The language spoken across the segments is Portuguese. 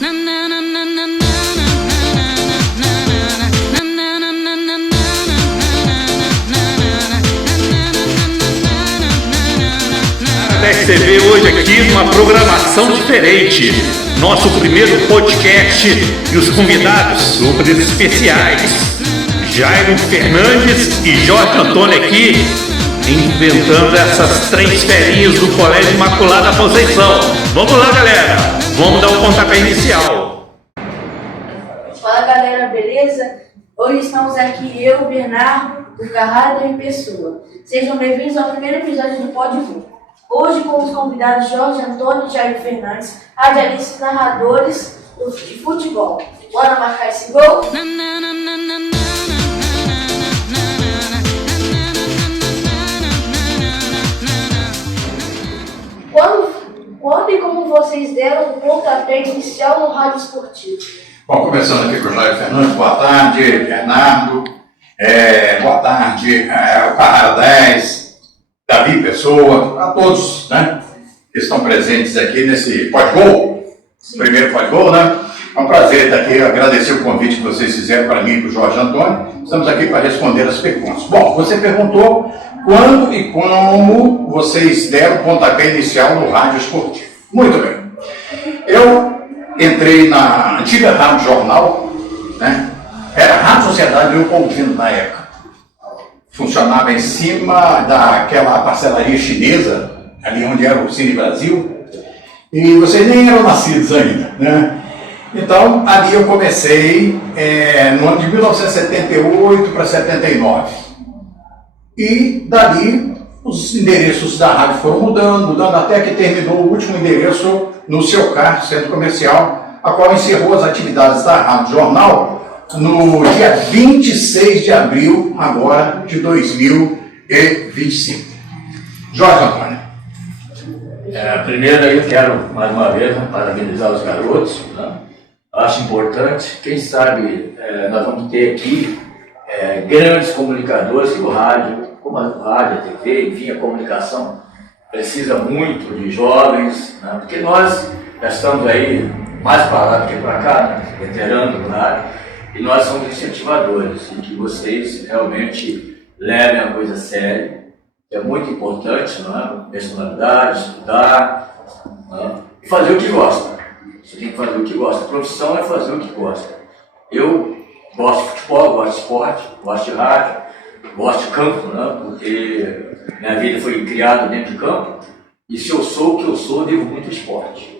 Você vê hoje aqui uma programação diferente. Nosso primeiro podcast e os convidados super especiais. Jairo Fernandes e Jorge Antônio aqui, inventando essas três ferinhas do Colégio Imaculada Conceição. Vamos lá, galera. Vamos dar um pontapé inicial. Fala, galera, beleza? Hoje estamos aqui eu, Bernardo, o Carrado e Pessoa. Sejam bem-vindos ao primeiro episódio do Podvoo. Hoje com os convidados Jorge Antônio e Jairo Fernandes, radialistas e narradores de futebol. Bora marcar esse gol? Quando e como vocês deram o pontapé inicial no rádio esportivo? Bom, começando aqui com o Jairo Fernandes, boa tarde, Bernardo, boa tarde, o Carrado 10, Davi Pessoa, a todos, né, que estão presentes aqui nesse Podvoo, primeiro Podvoo, né? É um prazer estar aqui, agradecer o convite que vocês fizeram para mim e para o Jorge Antônio. Estamos aqui para responder as perguntas. Bom, você perguntou quando e como vocês deram o pontapé inicial no rádio esportivo. Muito bem. Eu entrei na antiga Rádio Jornal, né? Era a Rádio Sociedade Leopoldina na época. Funcionava em cima daquela parcelaria chinesa, ali onde era o Cine Brasil, e vocês nem eram nascidos ainda, né? Então, ali eu comecei no ano de 1978 para 79. E dali os endereços da rádio foram mudando, até que terminou o último endereço no Seu-Car, centro comercial, a qual encerrou as atividades da Rádio Jornal no dia 26 de abril, agora, de 2025. Jorge Antônio. Primeiro eu quero, mais uma vez, parabenizar os garotos, né? Acho importante, quem sabe nós vamos ter aqui grandes comunicadores que o rádio, como a rádio, a TV, enfim, a comunicação precisa muito de jovens, né? Porque nós já estamos aí mais para lá do que para cá, né? Veteranos do rádio, e nós somos incentivadores, e que vocês realmente levem a coisa séria, que é muito importante, não é? Personalidade, estudar, né? E fazer o que gosta. Você tem que fazer o que gosta. A profissão é fazer o que gosta. Eu gosto de futebol, gosto de esporte, gosto de rádio, gosto de campo, né? Porque minha vida foi criada dentro de campo. E se eu sou o que eu sou, devo muito ao esporte.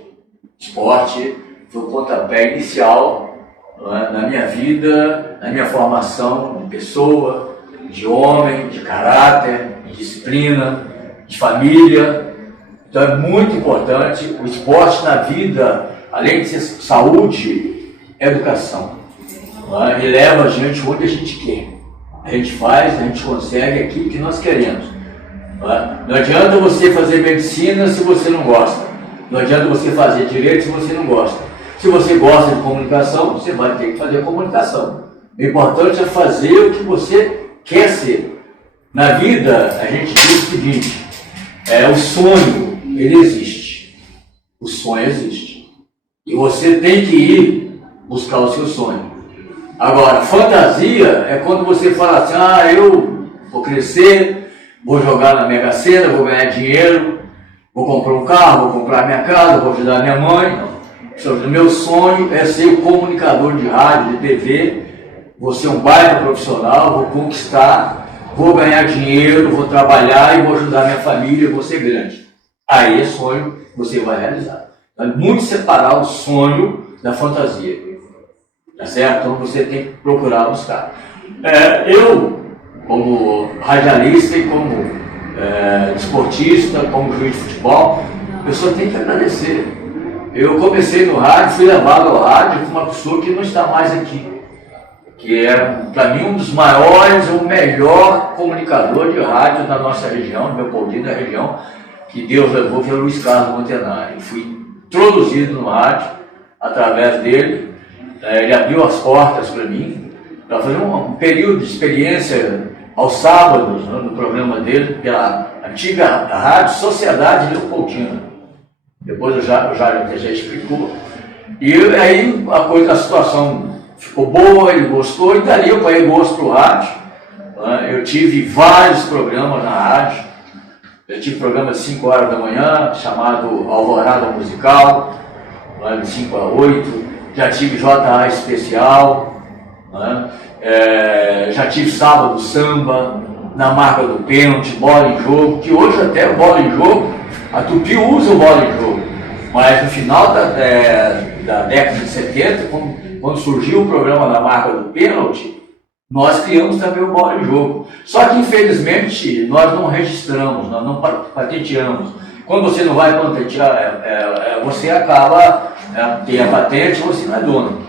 Esporte foi o pontapé inicial, né, na minha vida, na minha formação de pessoa, de homem, de caráter, de disciplina, de família. Então é muito importante o esporte na vida. Além de ser saúde, é educação. Ele leva a gente onde a gente quer. A gente faz, a gente consegue aquilo que nós queremos. Não adianta você fazer medicina se você não gosta. Não adianta você fazer direito se você não gosta. Se você gosta de comunicação, você vai ter que fazer comunicação. O importante é fazer o que você quer ser. Na vida, a gente diz o seguinte, o sonho, ele existe. O sonho existe. E você tem que ir buscar o seu sonho. Agora, fantasia é quando você fala assim, eu vou crescer, vou jogar na Mega Sena, vou ganhar dinheiro, vou comprar um carro, vou comprar minha casa, vou ajudar minha mãe. Não. O meu sonho é ser o comunicador de rádio, de TV, vou ser um baita profissional, vou conquistar, vou ganhar dinheiro, vou trabalhar e vou ajudar minha família, vou ser grande. Aí é sonho que você vai realizar. É muito separar o sonho da fantasia, tá certo? Então você tem que procurar buscar. Eu, como radialista e como esportista, como juiz de futebol, eu só tenho que agradecer. Eu comecei no rádio, fui levado ao rádio com uma pessoa que não está mais aqui, que é, para mim, um dos maiores, o melhor comunicador de rádio da nossa região, do Leopoldina, da região, que Deus levou, que é o Luiz Carlos Montenari. Fui introduzido no rádio através dele, ele abriu as portas para mim, para fazer um período de experiência aos sábados, né, no programa dele, pela antiga Rádio Sociedade Leopoldina. Depois o Jairo já explicou. E aí a situação ficou boa, ele gostou, e dali eu peguei gosto pro rádio. Eu tive vários programas na rádio. Eu tive programa de 5 horas da manhã, chamado Alvorada Musical, de 5 a 8. Já tive JA Especial, já tive Sábado Samba, na marca do pênalti, Bola em Jogo, que hoje até o Bola em Jogo, a Tupi usa o Bola em Jogo. Mas no final da década de 70, quando surgiu o programa da marca do pênalti, nós criamos também o Bola em Jogo. Só que, infelizmente, nós não registramos, nós não patenteamos. Quando você não vai patentear, você acaba, tem a patente, você não é dono.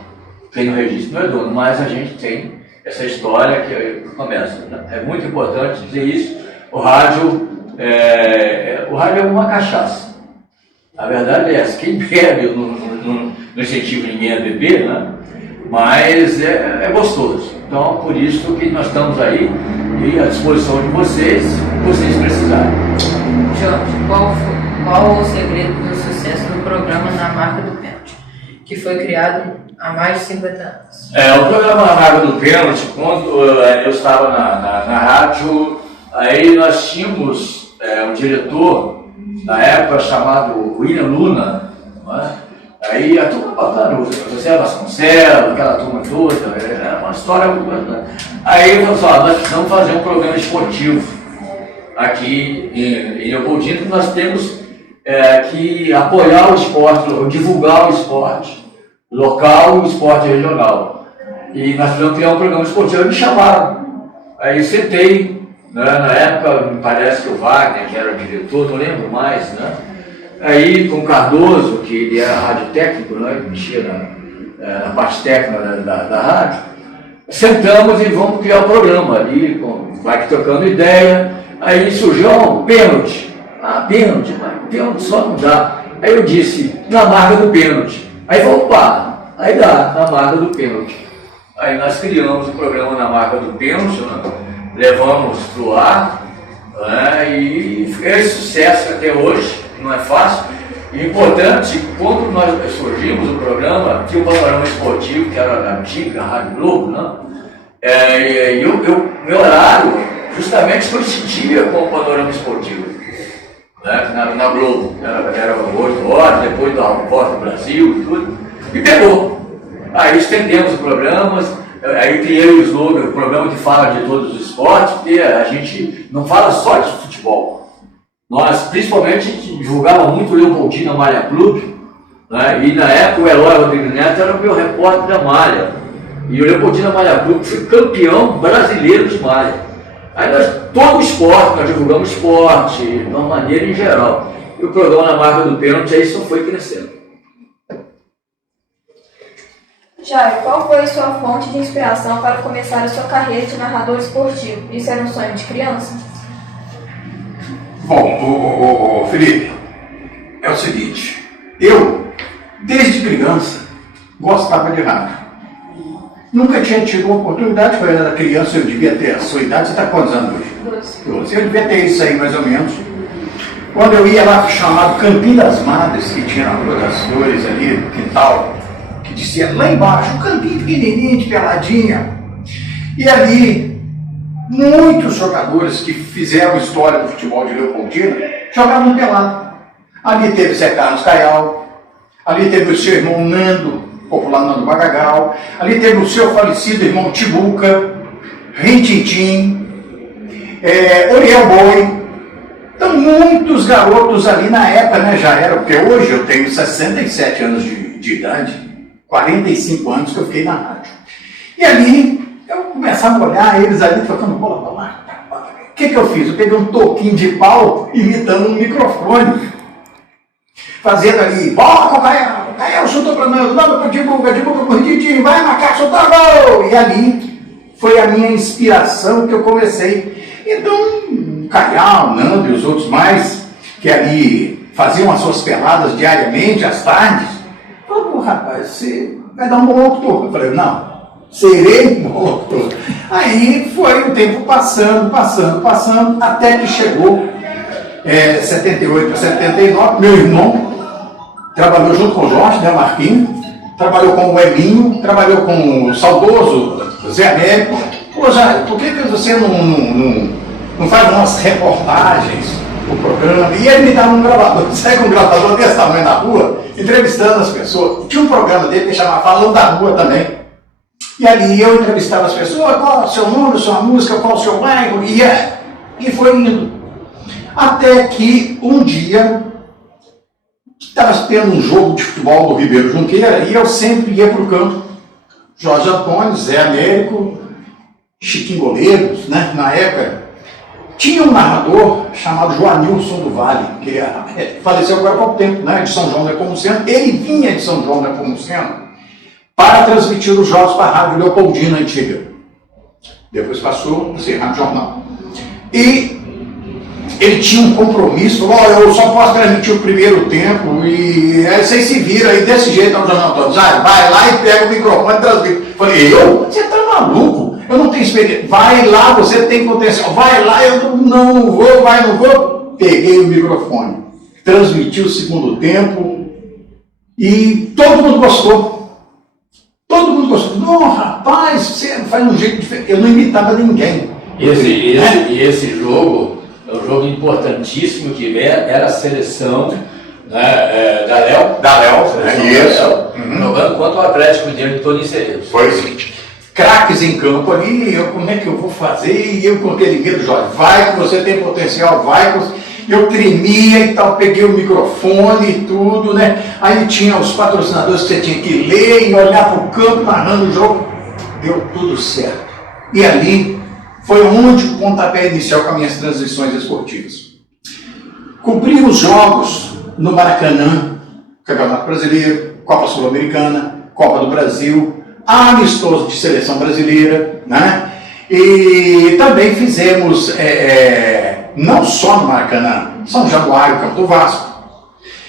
Quem não registra não é dono, mas a gente tem essa história que começa. É muito importante dizer isso. O rádio é uma cachaça. A verdade é essa. Quem bebe, eu não incentivo ninguém a beber, né? Mas é gostoso. Então, por isso que nós estamos aí e à disposição de vocês, se vocês precisarem. Jorge, qual o segredo do sucesso do programa Na Marca do Pênalti, que foi criado há mais de 50 anos? O programa Na Marca do Pênalti, quando eu estava na rádio, aí nós tínhamos um diretor, na época, chamado William Luna, aí a turma botando José Vasconcelos, aquela turma toda, é uma história. Aí eu falei nós precisamos fazer um programa esportivo aqui em Leopoldina, que nós temos que apoiar o esporte, divulgar o esporte local e o esporte regional. E nós precisamos criar um programa esportivo, me chamaram. Aí eu sentei, né, na época, me parece que o Wagner, que era o diretor, não lembro mais, né? Aí com o Cardoso, que ele era rádio técnico, né, ele mexia na parte técnica da rádio, sentamos e vamos criar o programa ali, vai trocando ideia. Aí surgiu um pênalti. Pênalti, mas pênalti só não dá. Aí eu disse, na marca do pênalti. Aí falou, aí dá, na marca do pênalti. Aí nós criamos o programa Na Marca do Pênalti, né? Levamos para o ar, né? E fez sucesso até hoje. Não é fácil. E importante, quando nós surgimos o programa, tinha o Panorama Esportivo, que era da antiga Rádio Globo, né? E meu horário justamente coincidia com o Panorama Esportivo, né? Na Globo. Era 8 horas, depois da Voz do Brasil e tudo. E pegou. Aí estendemos o programa, aí criei o slogan, o programa que fala de todos os esportes, porque a gente não fala só de futebol. Nós, principalmente, divulgávamos muito o Leopoldina Malha Clube, né? E na época o Eloy Rodrigues Neto era o meu repórter da Malha. E o Leopoldina Malha Clube foi campeão brasileiro de malha. Aí todo o esporte, nós divulgamos esporte, de uma maneira em geral. E o programa Na Marca do Pênalti aí só foi crescendo. Jair, qual foi a sua fonte de inspiração para começar a sua carreira de narrador esportivo? Isso era um sonho de criança? Bom, Felipe, é o seguinte, eu, desde criança, gostava de rádio. Nunca tinha tido uma oportunidade, quando eu era criança, eu devia ter a sua idade. Você está quantos anos hoje? 12. Eu devia ter isso aí, mais ou menos. Quando eu ia lá, chamado Campinho das Madres, que tinha na Rua das Flores, ali no quintal, que dizia lá embaixo, um campinho pequenininho, de peladinha. E ali, muitos jogadores que fizeram história do futebol de Leopoldina jogavam pelado. Ali teve Zé Carlos Caial, ali teve o seu irmão Nando, popular Nando Bagagal, ali teve o seu falecido irmão Tibuca, Rintintim, Oriel Boi. Então, muitos garotos ali na época, né, já era, porque hoje eu tenho 67 anos de idade, 45 anos que eu fiquei na rádio. E ali, eu começava a olhar eles ali tocando bola pra lá. O que eu fiz? Eu peguei um toquinho de pau imitando um microfone, fazendo ali, bola com o Caio chutou para nós, não, para Tibuca com o Rintintim, vai marcar, chutar, gol! E ali foi a minha inspiração que eu comecei. Então, Caial, Nando e os outros mais, que ali faziam as suas peladas diariamente, às tardes, falaram, rapaz, você vai dar um bom locutor. Eu falei, não, serei um bom locutor. Aí foi o tempo passando, até que chegou 78 para 79, meu irmão trabalhou junto com o Jorge, né, Marquinhos, trabalhou com o Elinho, trabalhou com o saudoso Zé Américo. Pô, Jair, por que você não faz umas reportagens do programa? E ele me dava um gravador, sai com um gravador desse tamanho na rua, entrevistando as pessoas. Tinha um programa dele que chamava Falando da Rua também. E ali eu entrevistava as pessoas, qual é o seu nome, sua música, qual é o seu bairro, e foi indo. Até que um dia estava tendo um jogo de futebol do Ribeiro Junqueira e eu sempre ia para o campo. Jorge Antônio, Zé Américo, Chiquinho Goleiros, né? Na época. Tinha um narrador chamado Joanilson do Vale, que faleceu agora há pouco tempo, né? De São João da Nepomuceno. Ele vinha de São João da Nepomuceno para transmitir os jogos para a Rádio Leopoldina antiga. Depois passou a ser Rádio Jornal. E ele tinha um compromisso, eu só posso transmitir o primeiro tempo, e aí vocês se viram aí desse jeito, o Jornal Antônio, vai lá e pega o microfone e transmite. Falei, você tá maluco? Eu não tenho experiência. Vai lá, você tem potencial. Vai lá, eu não vou. Peguei o microfone, transmiti o segundo tempo e todo mundo gostou. Todo mundo gostou. Não, rapaz, você faz um jeito diferente. Eu não imitava ninguém. Esse jogo é um jogo importantíssimo que era a seleção, né, da Léo, jogando contra o Atlético Mineiro de Toninho Cerezo. Foi sim. Craques em campo ali, como é que eu vou fazer? E eu com aquele medo, Jorge, vai que você tem potencial, vai que eu tremia e tal, peguei o microfone e tudo, né? Aí tinha os patrocinadores que você tinha que ler e olhar para o campo, narrando o jogo. Deu tudo certo. E ali foi onde o pontapé inicial com as minhas transições esportivas. Cobri os jogos no Maracanã, Campeonato Brasileiro, Copa Sul-Americana, Copa do Brasil, amistoso de seleção brasileira, né? E também fizemos, não só no Maracanã, São Januário, Campo do Vasco,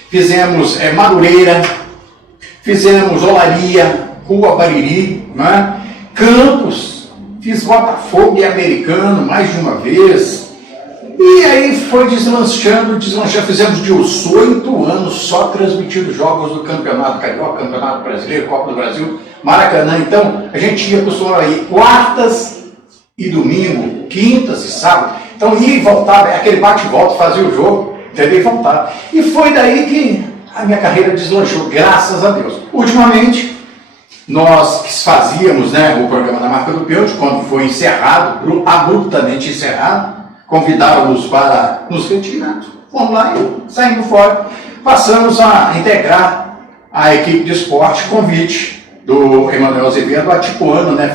fizemos Madureira, fizemos Olaria, Rua Bariri, né? Campos, fiz Botafogo e Americano mais de uma vez, e aí foi deslanchando, fizemos de 8 anos só transmitindo jogos do Campeonato Carioca, Campeonato Brasileiro, Copa do Brasil, Maracanã. Então a gente ia costumava ir quartas e domingo, quintas e sábado, então ia e voltava, aquele bate-volta, fazia o jogo, entendeu? E voltava. E foi daí que a minha carreira deslanchou, graças a Deus. Ultimamente, nós fazíamos, né, o programa da Marca do Pênalti, quando foi encerrado, abruptamente encerrado, convidaram-nos para nos retirar. Fomos lá e saímos fora. Passamos a integrar a equipe de esporte, convite do Emanuel Azevedo, atipuano, né,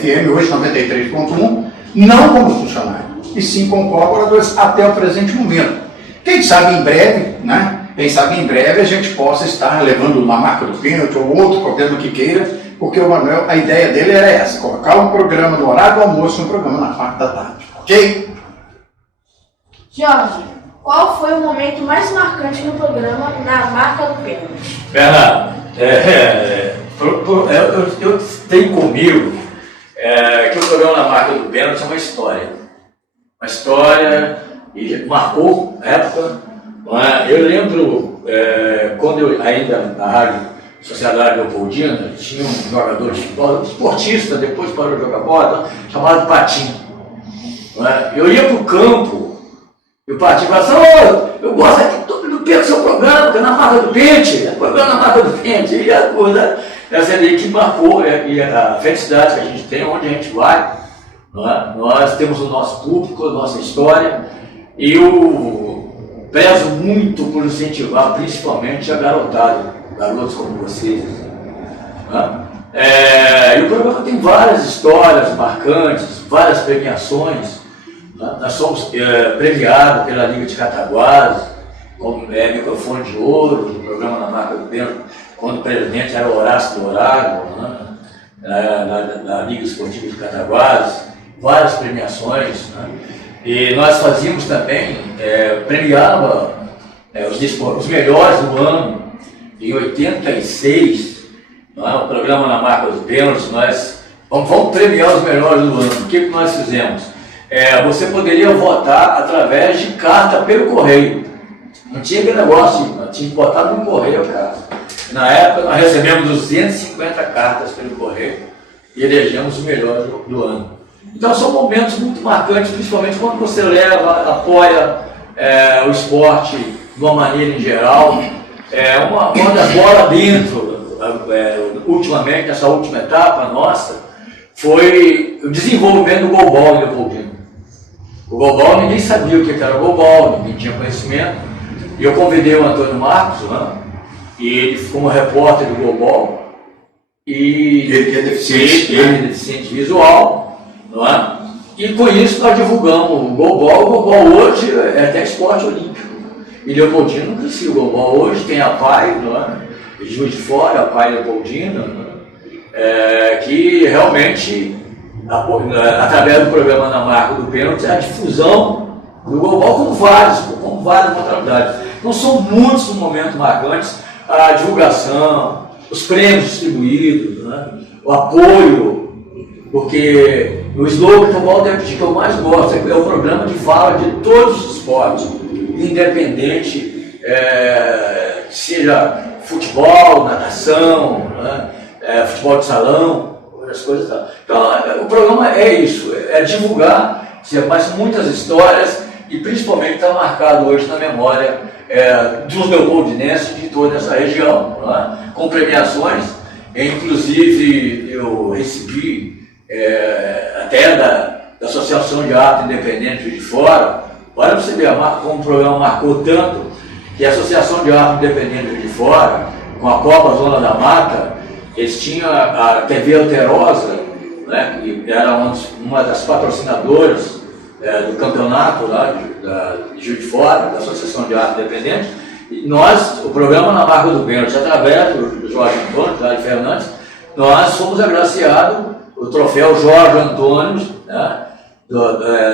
FM, hoje 93.1, não como funcionário, e sim como colaboradores até o presente momento. Quem sabe em breve, né? Quem sabe em breve a gente possa estar levando uma Marca do Pênalti ou outro programa que queira, porque o Manuel, a ideia dele era essa, colocar um programa no horário do almoço e um programa na parte da tarde, ok? Jorge, qual foi o momento mais marcante no programa na Marca do Pênalti? Bernardo, eu tenho comigo que o programa na Marca do Pênalti é uma história. Uma história e marcou época. Eu lembro quando eu ainda na Rádio Sociedade Leopoldina, tinha um jogador de futebol, esportista, depois parou de jogar bola, chamado Patinho. Eu ia para o campo e o Patinho falava assim, eu gosto aqui do seu programa, que é na Marca do Pênalti, programa na Marca do Pênalti. E a coisa, essa ali que marcou e a felicidade que a gente tem, onde a gente vai. Nós temos o nosso público, a nossa história, e eu prezo muito por incentivar principalmente a garotada, garotos como vocês. E o programa tem várias histórias marcantes, várias premiações. Nós somos premiados pela Liga de Cataguases, como microfone de ouro, do programa na Marca do Pênalti, quando o presidente era o Horácio Dourado, na Liga Esportiva de Cataguases, várias premiações. E nós fazíamos também, premiava os melhores do ano. Em 86, o programa na Marca do Pênalti, nós vamos premiar os melhores do ano. O que nós fizemos? Você poderia votar através de carta pelo correio. Não tinha aquele negócio, tinha que botar no correio a carta. Na época, nós recebemos 250 cartas pelo correio e elegemos o melhor do ano. Então, são momentos muito marcantes, principalmente quando você apoia o esporte de uma maneira em geral. Uma das bolas dentro, ultimamente, nessa última etapa nossa, foi o desenvolvimento do goalball em Leopoldina. O goalball, ninguém sabia o que era o goalball, ninguém tinha conhecimento. E eu convidei o Antônio Marcos, né? E ele, como repórter do goalball, e Ele que é deficiente, ele é deficiente visual, não é? E com isso nós divulgamos o goalball. O goalball hoje é até esporte olímpico. E Leopoldina não conhecia o goalball. Hoje tem a PAI, não é? Juiz de Fora, a PAI Leopoldina, que realmente, através do programa Na Marca do Pênalti, a difusão do goalball com várias modalidades. Então são muitos momentos marcantes, a divulgação, os prêmios distribuídos, né? O apoio, porque o slogan que o Walter que eu mais gosto é o programa de fala de todos os esportes, independente, seja futebol, natação, né? Futebol de salão, outras coisas. Então, o programa é isso, é divulgar, se aparecem muitas histórias e principalmente está marcado hoje na memória dos leopoldinenses de toda essa região, né? Com premiações, inclusive eu recebi até da Associação de Arte Independente de Fora. Olha para você ver como o programa marcou tanto, que a Associação de Arte Independente de Fora, com a Copa Zona da Mata, eles tinham a TV Alterosa, né, que era uma das patrocinadoras do campeonato lá de Juiz de Fora, da Associação de Arte Independente. E nós, o programa Na Marca do Pênalti, através do Jorge Antônio, Dário Fernandes, nós fomos agraciados o troféu Jorge Antônio, né,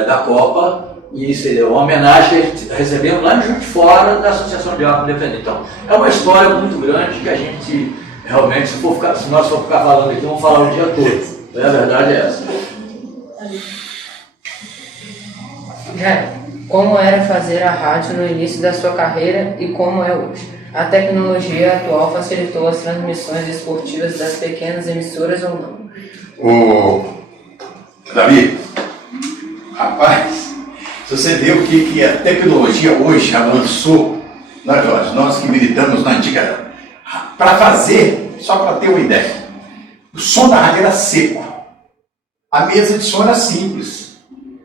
da Copa, e seria uma homenagem que recebemos lá em Juiz de Fora, da Associação de Arte Independente. Então, é uma história muito grande que a gente realmente, se nós for ficar falando aqui, vamos falar o dia todo. A verdade é essa. Como era fazer a rádio no início da sua carreira e como é hoje? A tecnologia atual facilitou as transmissões esportivas das pequenas emissoras ou não? Davi, rapaz, se você vê o que a tecnologia hoje avançou, nós que militamos na antiga, para fazer, só para ter uma ideia, o som da rádio era seco, a mesa de som era simples.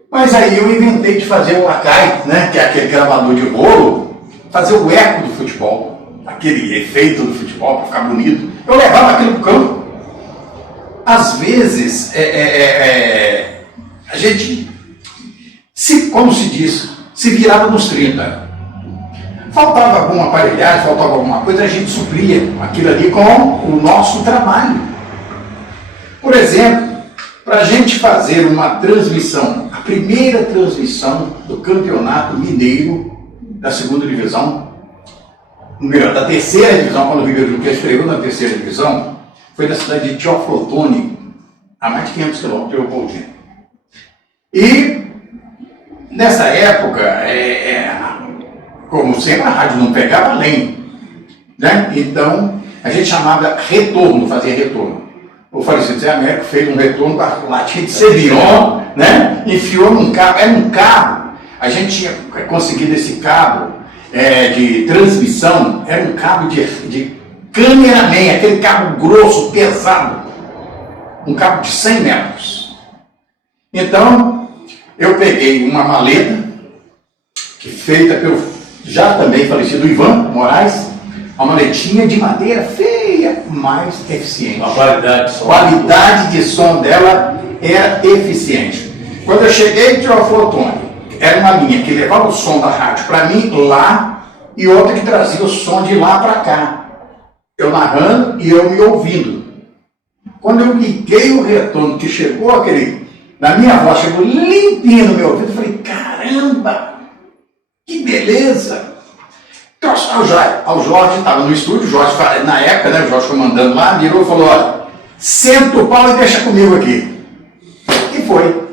Mas aí eu inventei de fazer o lacai, né, que é aquele gravador de rolo, fazer o eco do futebol, aquele efeito do futebol para ficar bonito. Eu levava aquilo para o campo. Às vezes, a gente, como se diz, se virava nos 30. Faltava alguma aparelhagem, faltava alguma coisa, a gente supria aquilo ali com o nosso trabalho. Por exemplo, para a gente fazer uma transmissão, a primeira transmissão do Campeonato Mineiro da segunda divisão, melhor, da terceira divisão, quando o Ribeirão Juquet estreou na terceira divisão, foi na cidade de Teófilo Otoni, a mais de 500 quilômetros de Leopoldina. E, nessa época, como sempre, a rádio não pegava além, né? Então, a gente chamava retorno, fazia retorno. O falecido Zé Américo fez um retorno com a latinha de Ceviron, né? Enfiou num cabo, era um cabo. A gente tinha conseguido esse cabo de transmissão, era um cabo de cameraman, aquele cabo grosso, pesado, um cabo de 100 metros. Então, eu peguei uma maleta, feita pelo já também falecido Ivan Moraes, uma maletinha de madeira feia, mas eficiente. A qualidade de som. A qualidade de som dela era eficiente. Quando eu cheguei em Teófilo Otoni, era uma linha que levava o som da rádio para mim lá e outra que trazia o som de lá para cá. Eu narrando e eu me ouvindo. Quando eu liguei o retorno, que chegou na minha voz, chegou limpinho no meu ouvido, eu falei, caramba, que beleza! Então, o Jorge estava no estúdio, o Jorge, na época, né, o Jorge comandando lá, virou e falou, olha, senta o pau e deixa comigo aqui. E foi.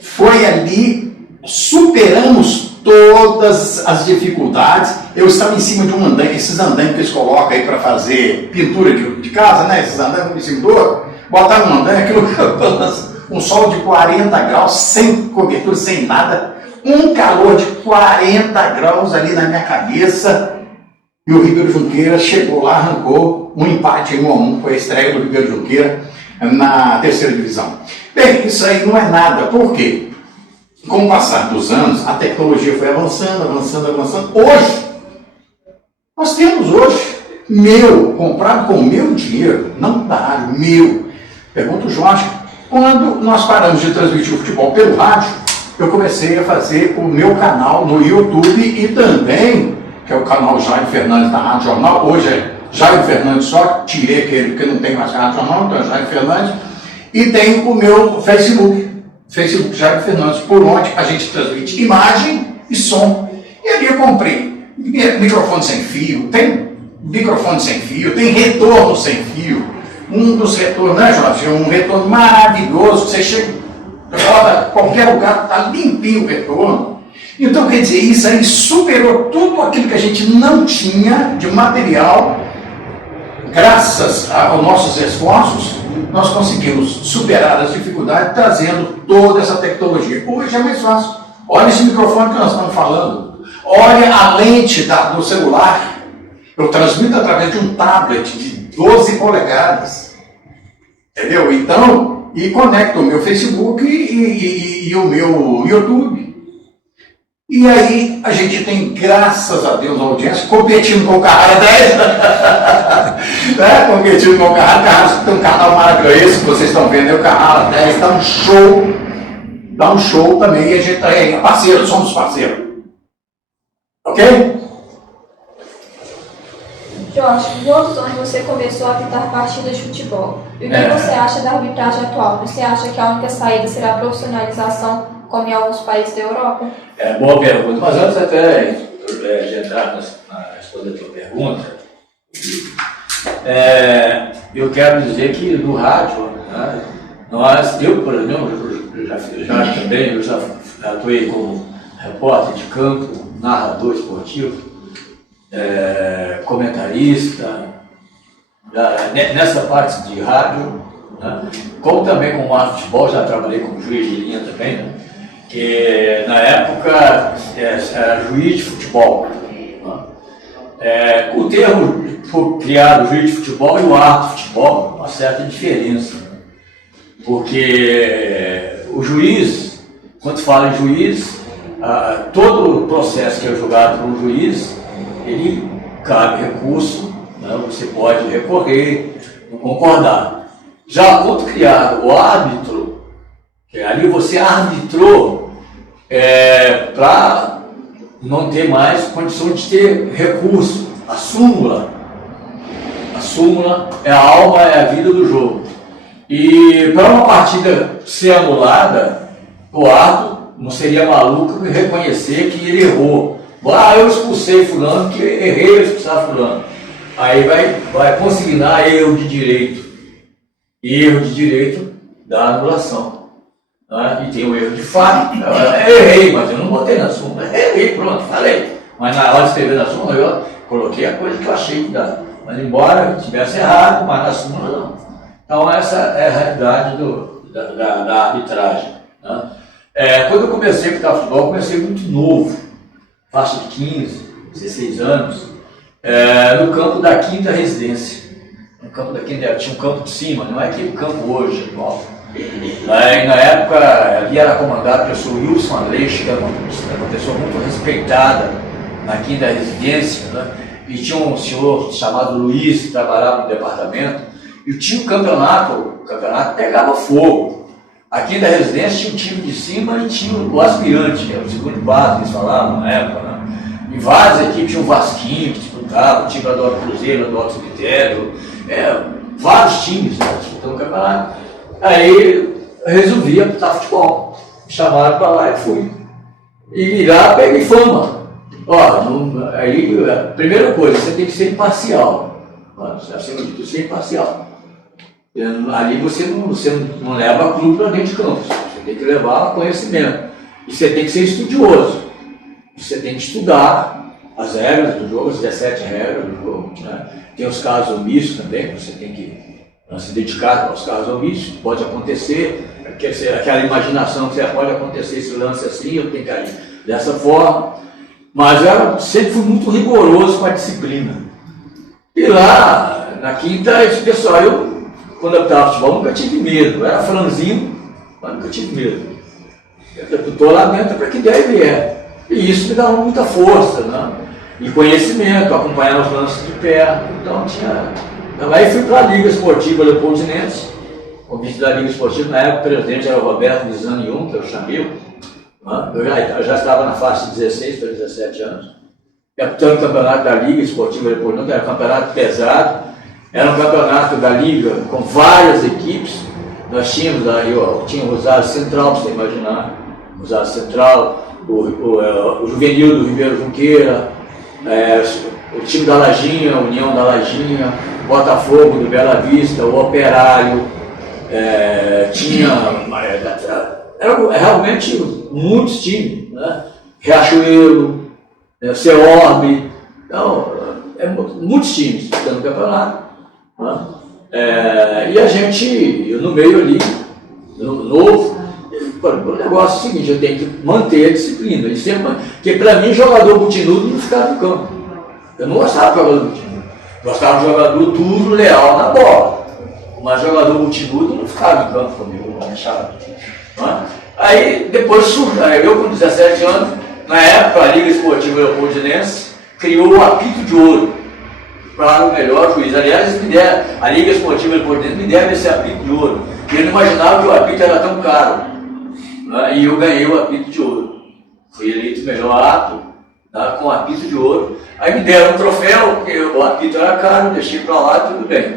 Foi ali, superamos todas as dificuldades. Eu estava em cima de um andaime, esses andaimes que eles colocam aí para fazer pintura de casa, né? Esses andaimes em cima do outro, botaram um andaime, aquilo um sol de 40 graus, sem cobertura, sem nada, um calor de 40 graus ali na minha cabeça, e o Ribeiro Junqueira chegou lá, arrancou um empate em 1-1, foi a estreia do Ribeiro Junqueira na terceira divisão. Bem, isso aí não é nada, por quê? Com o passar dos anos, a tecnologia foi avançando. Hoje, nós temos comprado com o meu dinheiro, não da rádio, meu. Pergunta o Jorge, quando nós paramos de transmitir o futebol pelo rádio, eu comecei a fazer o meu canal no YouTube e também, que é o canal Jairo Fernandes da Rádio Jornal, hoje é Jairo Fernandes, só tirei aquele que não tem mais Rádio Jornal, então é Jairo Fernandes, e tem o meu Facebook Jairo Fernandes, por onde a gente transmite imagem e som. E ali eu comprei microfone sem fio, tem retorno sem fio. Um dos retornos, né, Jorge? Um retorno maravilhoso, você chega, roda qualquer lugar, está limpinho o retorno. Então, quer dizer, isso aí superou tudo aquilo que a gente não tinha de material. Graças aos nossos esforços, nós conseguimos superar as dificuldades trazendo toda essa tecnologia. Hoje é mais fácil. Olha esse microfone que nós estamos falando. Olha a lente do celular. Eu transmito através de um tablet de 12 polegadas. Entendeu? Então, e conecto o meu Facebook e o meu YouTube. E aí a gente tem, graças a Deus, a audiência, competindo com o Carrara 10, né? Competindo com o Carrara tem um canal maravilhoso que vocês estão vendo, o Carrara 10, dá um show também, e a gente é parceiro, somos parceiros. Ok? Jorge, em quantos anos você começou a apitar partidas de futebol? E o que você acha da arbitragem atual? Você acha que a única saída será a profissionalização, como em alguns países da Europa? Boa pergunta. Mas antes até de entrar na responder a tua pergunta, eu quero dizer que no rádio, né, eu, por exemplo, eu já atuei como repórter de campo, narrador esportivo, comentarista, nessa parte de rádio, né, como também como árbitro de futebol, já trabalhei como juiz de linha também, né, que na época era juiz de futebol. Né. O termo foi criado, juiz de futebol e o árbitro de futebol, uma certa diferença, porque o juiz, quando fala em juiz, todo o processo que é julgado por um juiz, ele cabe recurso, né, você pode recorrer, não concordar. Já quando criado o árbitro, ali você arbitrou para não ter mais condição de ter recurso. A súmula é a alma, é a vida do jogo. E para uma partida ser anulada, o árbitro não seria maluco reconhecer que ele errou. Eu expulsei fulano, que errei eu expulsar fulano. Aí vai consignar erro de direito. E erro de direito da anulação. Né? E tem o erro de fato. Eu errei, mas eu não botei na súmula. Errei, pronto, falei. Mas na hora de escrever na súmula, eu coloquei a coisa que eu achei que dá. Mas embora tivesse errado, mas na súmula não. Então essa é a realidade da arbitragem. Né? Quando eu comecei a apitar futebol, eu comecei muito novo. Faixa de 15, 16 anos, no campo da Quinta Residência. No campo da Quinta, tinha um campo de cima, não é aquele campo hoje, igual. Na época, ali era comandado pelo senhor Wilson Aleixo, que era uma pessoa muito respeitada na Quinta Residência, né? E tinha um senhor chamado Luiz, que trabalhava no departamento, e tinha o campeonato pegava fogo. Aqui da residência tinha o time de cima e tinha o aspirante, que era o segundo base, que eles falavam na época. Né? Em várias equipes tinha o Vasquinho que disputava, o time do Adoro Cruzeiro, do Adoro Cemitério, vários times, né, disputando o campeonato. Aí eu resolvi apitar futebol. Me chamaram para lá e fui. E lá peguei fama. Aí a primeira coisa, você tem que ser imparcial. Acima de tudo, ser imparcial. Ali você não leva a clube para dentro de campo, você tem que levar conhecimento. E você tem que ser estudioso. você tem que estudar as regras do jogo, as 17 regras do jogo, né? Tem os casos omissos também, você tem que se dedicar aos casos omissos, pode acontecer, aquela imaginação que você pode acontecer esse lance assim, eu tenho que agir dessa forma, mas eu sempre fui muito rigoroso com a disciplina. E lá, na quinta, esse pessoal, quando eu estava futebol, nunca tive medo, eu era franzinho, mas nunca tive medo. Eu estou lá dentro para que der e vier. E isso me dava muita força, né? E conhecimento, acompanhar os lances de perto. Então tinha. Aí fui para a Liga Esportiva Leopoldinense, convite da Liga Esportiva, na época o presidente era o Roberto Lizanium, que eu chamei. Eu já estava na faixa de 16 para 17 anos. Capitão do campeonato da Liga Esportiva Leopoldinense, era um campeonato pesado, era um campeonato da Liga com várias equipes. Nós tínhamos aí, tinha o Rosário Central, para você imaginar, o Rosário Central, o Juvenil do Ribeiro Junqueira, o time da Lajinha, a União da Lajinha, Botafogo do Bela Vista, o Operário, tinha realmente muitos times, né? Riachuelo, Ceorbe, então, muitos times disputando o campeonato, né? E a gente, eu no meio ali, novo, o negócio é o seguinte, eu tenho que manter a disciplina, porque para mim jogador multinudo não ficava no campo. Eu não gostava de jogador multinudo, gostava de jogador duro, leal na bola, mas jogador multinudo não ficava no campo comigo, não achava. Aí depois surgiu, eu com 17 anos, na época a Liga Esportiva Leopoldinense criou o apito de ouro para o melhor juiz. Aliás, a Liga Esportiva Leopoldinense me deve esse apito de ouro. Eu não imaginava que o apito era tão caro. E eu ganhei o apito de ouro. Fui eleito melhor ato, com o apito de ouro. Aí me deram um troféu, porque o apito era caro, deixei para lá, tudo bem.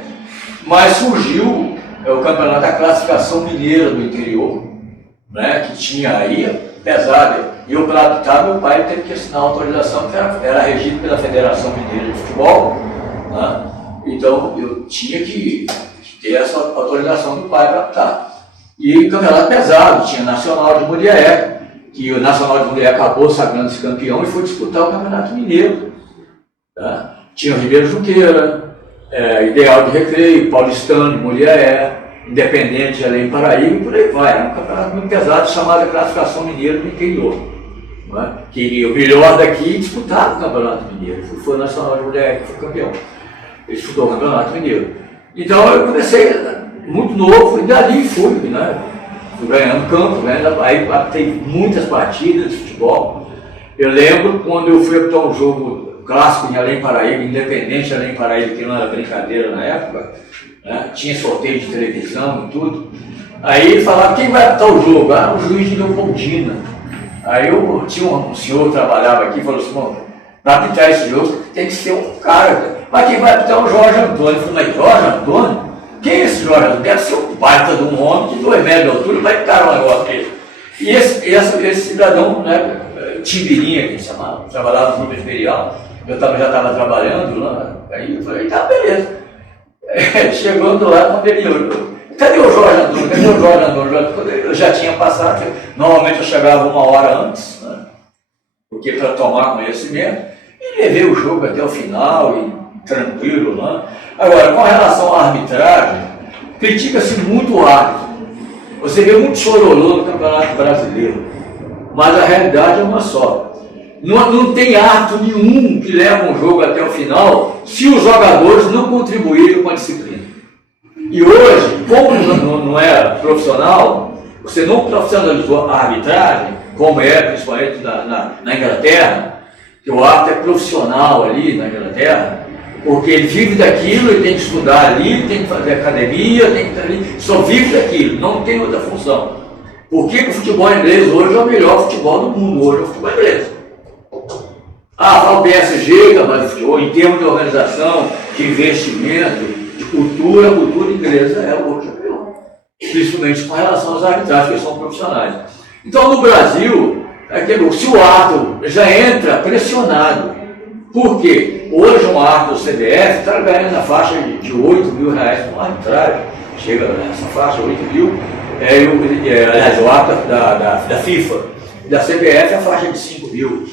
Mas surgiu o campeonato da classificação mineira do interior, né, que tinha aí, pesado. E eu, para apitar, meu pai teve que assinar a autorização, que era regido pela Federação Mineira de Futebol, né? Então eu tinha que ter essa autorização do pai para apitar. E campeonato pesado, tinha Nacional de Muriaé, que o Nacional de Muriaé acabou sagrando-se campeão e foi disputar o Campeonato Mineiro. Tá? Tinha o Ribeiro Junqueira, Ideal de Recreio, Paulistano de Muriaé, Independente de Além Paraíba e por aí vai. Era um campeonato muito pesado chamado Classificação Mineira do Interior. Né? Que o melhor daqui disputava o Campeonato Mineiro. Foi o Nacional de Muriaé que foi campeão. Ele disputou o Campeonato Mineiro. Então eu comecei muito novo e dali fui, né? Fui ganhando campo, né? Aí tem muitas partidas de futebol. Eu lembro quando eu fui apitar um jogo clássico em Além Paraíba, Independente de Além Paraíba, que não era brincadeira na época, né? Tinha sorteio de televisão e tudo. Aí ele falava, quem vai apitar o jogo? O juiz de Leopoldina. Aí eu tinha um senhor que trabalhava aqui e falou assim, para apitar esse jogo tem que ser um cara. Mas quem vai apitar é o Jorge Antônio. Eu falei, mas Jorge Antônio? Quem é esse Jorge Antônio? Deve ser um baita de um homem de 2 metros de altura, vai ficar um negócio dele. E esse cidadão, né, Tibirinha, que ele chamava, trabalhava no Grupo Imperial, eu já estava trabalhando lá, aí eu falei, tá, beleza. Chegando lá, quando ele olhou, cadê o Jorge Antônio? Cadê o Jorge Antônio? Quando eu já tinha passado, normalmente eu chegava 1 hora antes, né, porque para tomar conhecimento, e levei o jogo até o final, e tranquilo, né? Agora, com relação à arbitragem, critica-se muito o árbitro. Você vê muito chororô no Campeonato Brasileiro, mas a realidade é uma só. Não tem árbitro nenhum que leva um jogo até o final se os jogadores não contribuírem com a disciplina. E hoje, como não é profissional, você não profissionalizou a arbitragem, como principalmente na Inglaterra, que o árbitro é profissional ali na Inglaterra, porque ele vive daquilo, ele tem que estudar ali, tem que fazer academia, tem que estar ali, só vive daquilo, não tem outra função. Por que o futebol inglês hoje é o melhor futebol do mundo? Hoje é o futebol inglês. Fala o PSG, mas futebol, em termos de organização, de investimento, de cultura, a cultura inglesa é o hoje campeão. Principalmente com relação às arbitragens, que são profissionais. Então no Brasil, se o árbitro já entra pressionado, por quê? Hoje um árbitro do CBF está ganhando na faixa de 8 mil reais com arbitragem, chega nessa faixa, 8 mil, aliás, o árbitro da FIFA, da CBF é a faixa de 5 mil.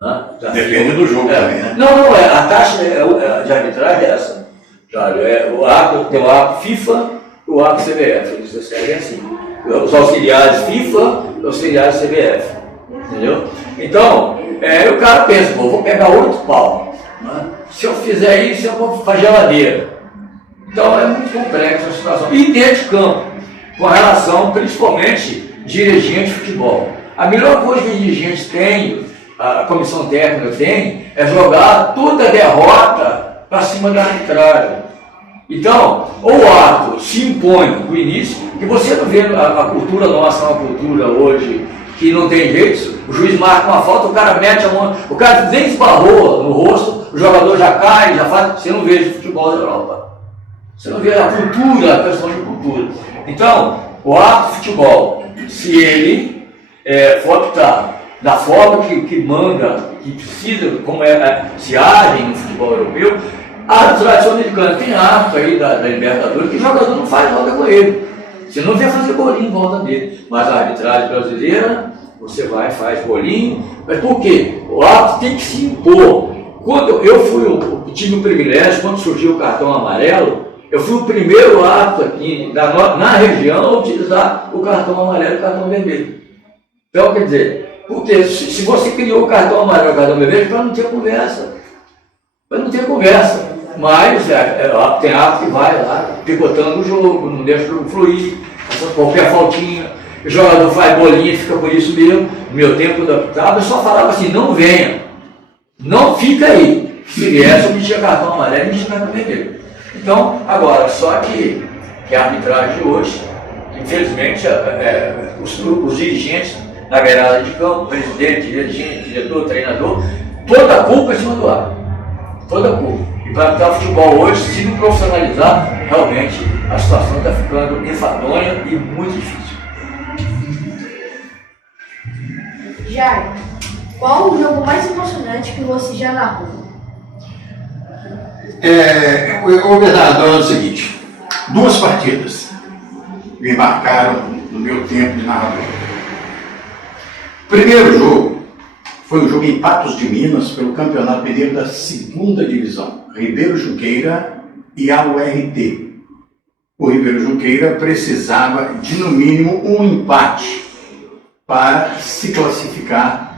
Né? Depende do jogo também, né? Não, a taxa de arbitragem é essa. Claro, o árbitro tem o árbitro FIFA e o árbitro CBF. Eles recebem assim. Os auxiliares FIFA e os auxiliares CBF. Entendeu? Então, o cara pensa, vou pegar 8 pau. Né? Se eu fizer isso, eu vou para geladeira. Então é muito complexa a situação. E dentro de campo, com relação principalmente dirigente de futebol. A melhor coisa que os dirigentes têm, a comissão técnica tem, é jogar toda a derrota para cima da arbitragem. Então, ou o ato se impõe no início, que você não vê a cultura nossa, uma cultura hoje que não tem jeito, o juiz marca uma falta, o cara mete a mão, o cara nem esbarrou no rosto, o jogador já cai, já faz. Você não vê de futebol da Europa. Você não vê a cultura, a questão de cultura. Então, o ato de futebol, se ele for optar da forma que manda, que precisa, como se agem no futebol europeu, a arbitragem americana tem árbitro aí da Libertadores que o jogador não faz volta com ele. Você não vê fazer bolinho em volta dele. Mas a arbitragem brasileira, você vai e faz bolinho. Mas por quê? O árbitro tem que se impor. Quando eu tive o privilégio, quando surgiu o cartão amarelo, eu fui o primeiro árbitro aqui na região a utilizar o cartão amarelo e o cartão vermelho. Então, quer dizer, porque se você criou o cartão amarelo e o cartão vermelho, para não ter conversa. Para não ter conversa. Mas tem árbitro que vai lá, picotando o jogo, não deixa o jogo fluir, qualquer faltinha. O jogador faz bolinha, fica por isso mesmo. No meu tempo da pitada, eu só falava assim, não venha. Não fica aí. Se viesse, eu metia cartão amarelo e metia cartão vermelho. Então, agora, só que a arbitragem de hoje, infelizmente, os dirigentes na beirada de campo, presidente, dirigente, diretor, treinador, toda a culpa é em cima do árbitro. Toda a culpa. E para arbitrar futebol hoje, se não profissionalizar, realmente a situação está ficando enfadonha e muito difícil. Jair, qual o jogo mais emocionante que você já narrou? O Bernardo, é o seguinte, 2 partidas me marcaram no meu tempo de narrador. O primeiro jogo foi o jogo em Patos de Minas, pelo Campeonato Mineiro da 2ª Divisão, Ribeiro Junqueira e a URT. O Ribeiro Junqueira precisava de, no mínimo, um empate para se classificar,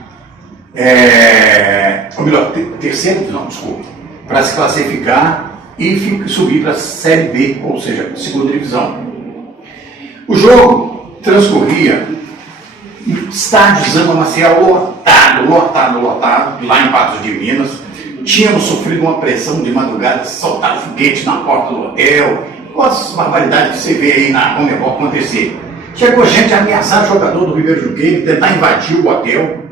ou melhor, terceira divisão, desculpa, para se classificar e subir para a Série B, ou seja, 2ª Divisão. O jogo transcorria no estádio Zamba Maciel lotado, lá em Patos de Minas. Tínhamos sofrido uma pressão de madrugada, soltaram foguete na porta do hotel, quantas barbaridades que você vê aí na Conmebol acontecer. Chegou gente a ameaçar o jogador do Ribeiro Junqueira, tentar invadir o hotel.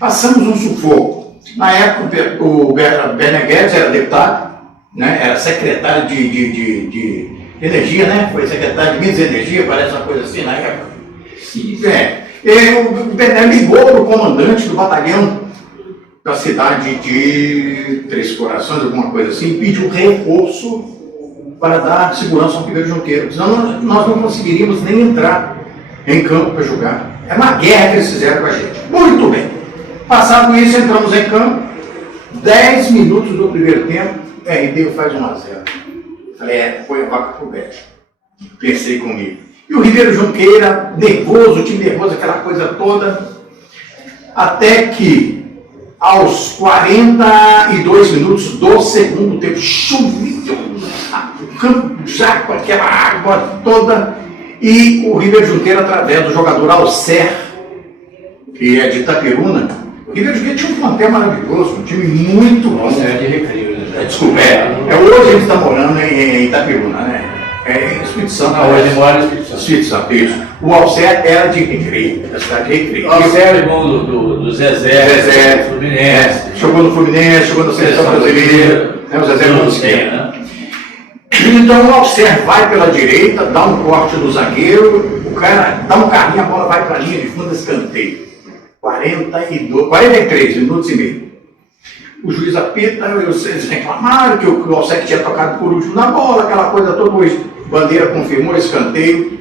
Passamos um sufoco. Na época, o Beneguedes era deputado, né? Era secretário de Energia, né? Foi secretário de Minas e Energia, parece uma coisa assim na época. O Bené ligou para o comandante do batalhão da cidade de Três Corações, alguma coisa assim, pediu reforço para dar segurança ao Ribeiro Junqueira. Senão nós não conseguiríamos nem entrar em campo para jogar. É uma guerra que eles fizeram com a gente. Muito bem. Passado isso, entramos em campo. 10 minutos do primeiro tempo, RD faz 1-0. Falei, foi a vaca pro Beto. Pensei comigo. E o Ribeiro Junqueira, nervoso, o time nervoso, aquela coisa toda. Até que, aos 42 minutos do segundo tempo, chovia o campo já com aquela água toda. E o Ribeiro Junqueira, através do jogador Alcer, que é de Itaperuna, o Ribeiro Junqueira tinha um plantel maravilhoso, um time muito bom. É de Recreio, né? Desculpa, hoje ele está morando em Itaperuna, né? Em Espírito Santo. Hoje ele mora em Espírito Santo. Isso. O Alcer era de Recreio, da cidade de Recreio. O Alcer é irmão do Zezé, Fluminense. Jogou no Fluminense, jogou na Seleção Brasileira, o Zezé no esquerda. Então o Alcer vai pela direita, dá um corte do zagueiro, o cara dá um carrinho, a bola vai para a linha de fundo, escanteio. 43 minutos e meio. O juiz apita, eles reclamaram que o Alcer tinha tocado por último na bola, aquela coisa toda, o bandeira confirmou o escanteio.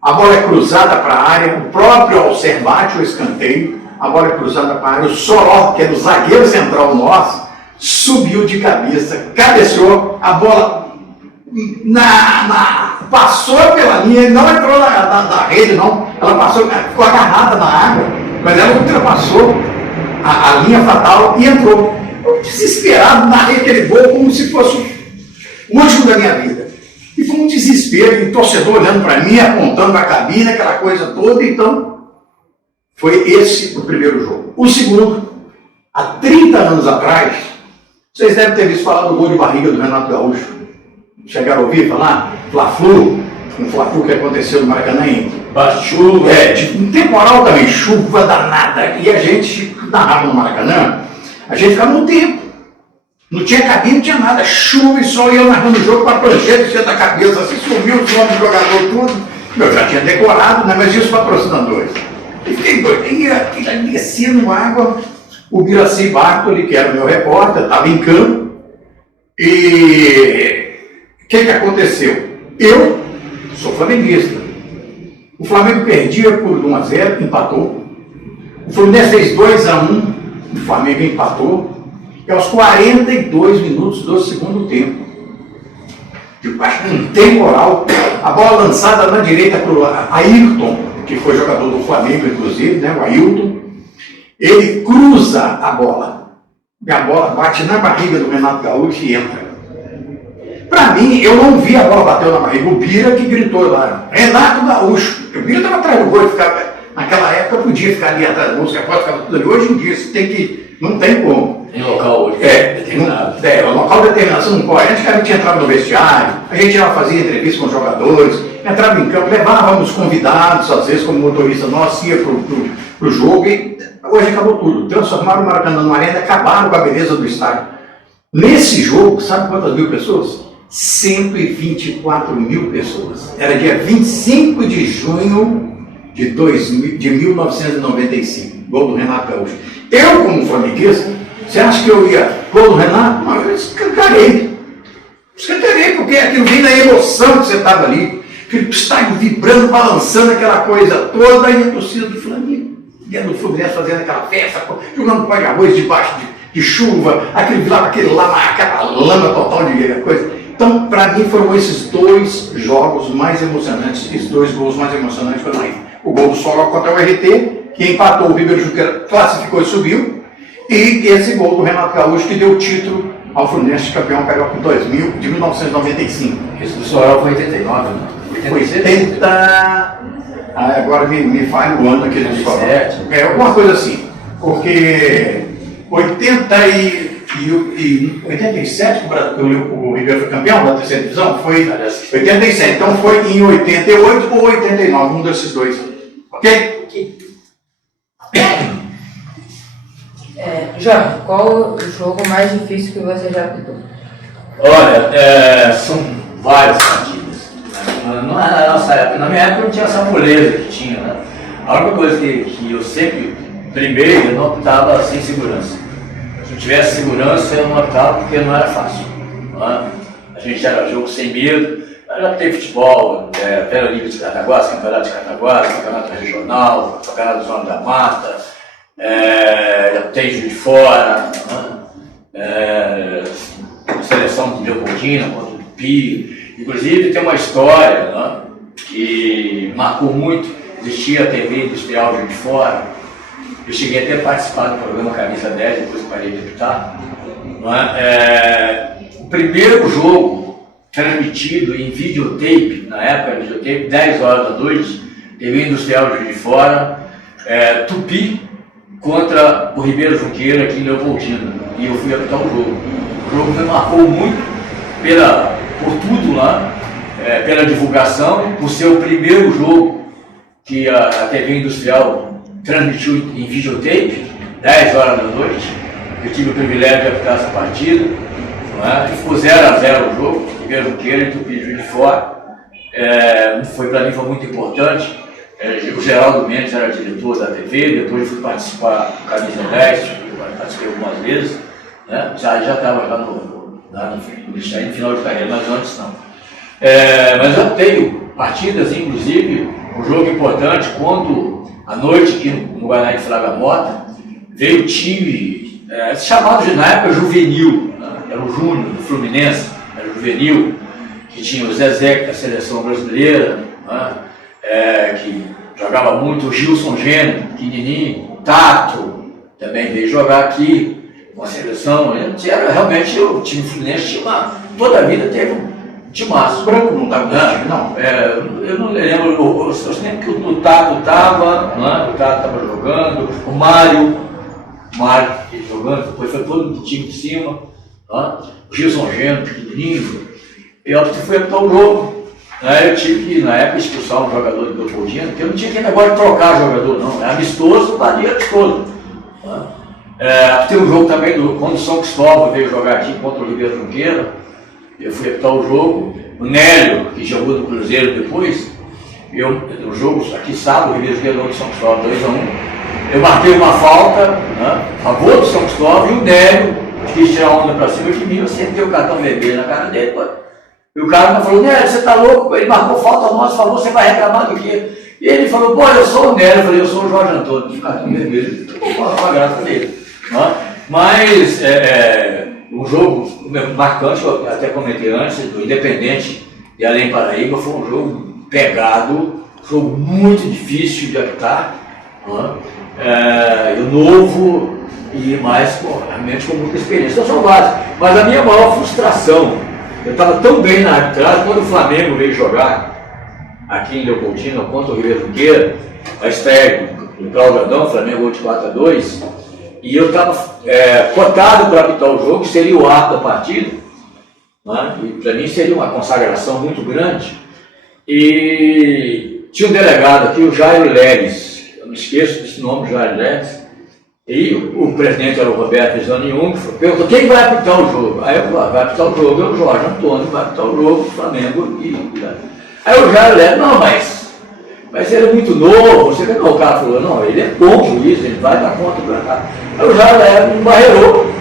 A bola é cruzada para a área, o próprio Alcer bate o escanteio, a bola cruzada para a área, o Soró, que era o zagueiro central nosso, subiu de cabeça, cabeceou, a bola passou pela linha, não entrou na rede, não. Ela passou, ficou agarrada na água, mas ela ultrapassou a linha fatal e entrou. Eu, desesperado, narrei aquele gol como se fosse o último da minha vida. E foi um desespero, e o torcedor olhando para mim, apontando a cabine, aquela coisa toda. Então, foi esse o primeiro jogo. O segundo, há 30 anos atrás, vocês devem ter visto falar do gol de barriga do Renato Gaúcho. Chegaram a ouvir falar? Fla-Flu, um Fla-Flu que aconteceu no Maracanã em chuva. um temporal também, chuva danada. E a gente narrava no Maracanã, a gente ficava no tempo. Não tinha cabine, não tinha nada, chuva e sol, e eu narrando o jogo com a prancheta em cima da cabeça, assim, sumiu o nome do jogador, tudo. Eu já tinha decorado, né, mas e os patrocinadores? E fiquei doido, e descia no água, o Biraci Bartoli, que era o meu repórter, estava em campo, e o que aconteceu? Eu sou flamenguista. O Flamengo perdia por 1-0, empatou. O Fluminense fez 2-1, o Flamengo empatou. E aos 42 minutos do segundo tempo, debaixo de um temporal, a bola lançada na direita para o Ayrton, que foi jogador do Flamengo, inclusive, né, o Ayrton, ele cruza a bola. E a bola bate na barriga do Renato Gaúcho e entra. Para mim, eu não vi a bola bater na barriga. O Bira que gritou lá, Renato Gaúcho. O Bira estava atrás do gol, naquela época podia ficar ali atrás da música, pode ficar tudo ali. Hoje em dia, você tem que, não tem como. Em local hoje, determinado. O local determinado, você não pode. Antes a gente entrava no vestiário, a gente já fazia entrevista com os jogadores, entrava em campo, levávamos convidados, às vezes como motorista nosso, ia pro jogo, e hoje acabou tudo. Transformaram o Maracanã numa arena, acabaram com a beleza do estádio. Nesse jogo, sabe quantas mil pessoas? 124 mil pessoas. Era dia 25 de junho de 1995, gol do Renato Gaúcho. Eu, como flamenguista, você acha que eu ia gol do Renato? Não, eu escancarei. Escancarei, porque aquilo vem na emoção que você estava ali, aquele estádio vibrando, balançando aquela coisa toda, e a torcida do Flamengo, dentro do Fluminense fazendo aquela festa, jogando pão de arroz debaixo de chuva, aquele lá, aquela lama total de coisa. Então, para mim, foram esses dois jogos mais emocionantes, esses dois gols mais emocionantes para mim. O gol do Soró contra o RT, que empatou o Ribeiro Juqueira, classificou e subiu, e esse gol do Renato Gaúcho, que deu o título ao Fluminense de campeão carioca de 1995. Esse do Soró foi 89, né? 80... agora me falha o ano aquele do Soró. Alguma coisa assim, porque 87 o Ribeiro foi campeão da terceira divisão, foi 87, então foi em 88 ou 89, um desses dois, ok? Jorge, qual o jogo mais difícil que você já apitou? Olha, são várias partidas. Na nossa época, na minha época não tinha essa moleza que tinha, né? A única coisa que eu sempre, primeiro, eu não apitava sem segurança. Se eu tivesse segurança, eu não apitava porque não era fácil. Não é? A gente era jogo sem medo. Eu já apitei futebol, Pela Liga de Cataguases, Campeonato de Cataguases, Campeonato Regional, Campeonato da Zona da Mata, já apitei Juiz de Fora, seleção de Leopoldina, contra o Tupi. Inclusive tem uma história, né, que marcou muito. Existia a TV Industrial Juiz de Fora. Eu cheguei até a participar do programa Camisa 10, depois parei de apitar. O primeiro jogo transmitido em videotape, na época videotape, 10 horas da noite, TV Industrial Juiz de Fora, Tupi contra o Ribeiro Junqueira aqui em Leopoldina. E eu fui apitar o jogo. O jogo me marcou muito por tudo lá, pela divulgação, por ser o primeiro jogo que a TV Industrial transmitiu em videotape, 10 horas da noite. Eu tive o privilégio de apitar essa partida, e ficou 0-0 o jogo, Ribeiro Junqueira e Tupi Juiz de Fora. Para mim foi muito importante. O Geraldo Mendes era diretor da TV, depois eu fui participar do Camisa 10, participei algumas vezes, né? Já estava lá no final de carreira, mas antes não. Mas eu tenho partidas, inclusive, um jogo importante quando à noite aqui no Guaraná de Fraga Mota, veio o time, chamado na época juvenil, né? Era o Júnior, do Fluminense, era o juvenil, que tinha o Zezé da seleção brasileira, né? Que jogava muito, o Gilson Gênero, pequenininho, o Tato, também veio jogar aqui com a seleção. Era realmente o time Fluminense, toda a vida teve um timaço. O Branco não estava no time, não? Eu não lembro, eu lembro que o Tato estava, né? O Tato estava jogando, o Mário jogando, depois foi todo o time de cima, né? O Gilson Gênero, pequenininho. Eu fui apitar o jogo. Eu tive que, na época, expulsar um jogador do Leopoldina, porque eu não tinha aquele negócio de trocar jogador, não. Era amistoso, valia amistoso. Tem um jogo também quando o São Cristóvão veio jogar aqui contra o Ribeiro Junqueira. Eu fui apitar o jogo. O Nélio, que jogou no Cruzeiro depois, no jogo aqui sábado, o Ribeiro Junqueira do São Cristóvão 2-1. Eu marquei uma falta, né, a favor do São Cristóvão, e o Nélio quis tirar a onda pra cima de mim, eu sentei o cartão vermelho na cara dele. E o cara falou: Nélio, você tá louco? Ele marcou falta ao nosso favor, você vai reclamar do quê? E ele falou: pô, eu sou o Nélio. Eu falei: eu sou o Jorge Antônio, de cartão vermelho. Uma graça dele. Mas um jogo marcante, eu até comentei antes, do Independente de Além Paraíba, foi um jogo pegado, um jogo muito difícil de apitar, novo, e mais, realmente com muita experiência. Então são vários. Mas a minha maior frustração, eu estava tão bem na arbitragem, quando o Flamengo veio jogar aqui em Leopoldina contra o Ribeiro Junqueira, a estreia do Cláudio Adão, Flamengo 8-4-2, e eu estava cotado para apitar o jogo, seria o árbitro da partida, né? E para mim seria uma consagração muito grande. E tinha um delegado aqui, o Jairo Leles, eu não esqueço desse nome, Jairo Leles, e o presidente era o Roberto Jung, perguntou: quem vai apitar o jogo? Aí eu falei: vai apitar o jogo, é o Jorge Antônio, vai apitar o jogo, Flamengo. Aí o Jairo Leles: não, mas ele é muito novo, você vê que o cara falou: não, ele é bom juiz, ele vai dar conta do cá. Aí o Jairo Leles me barreirou,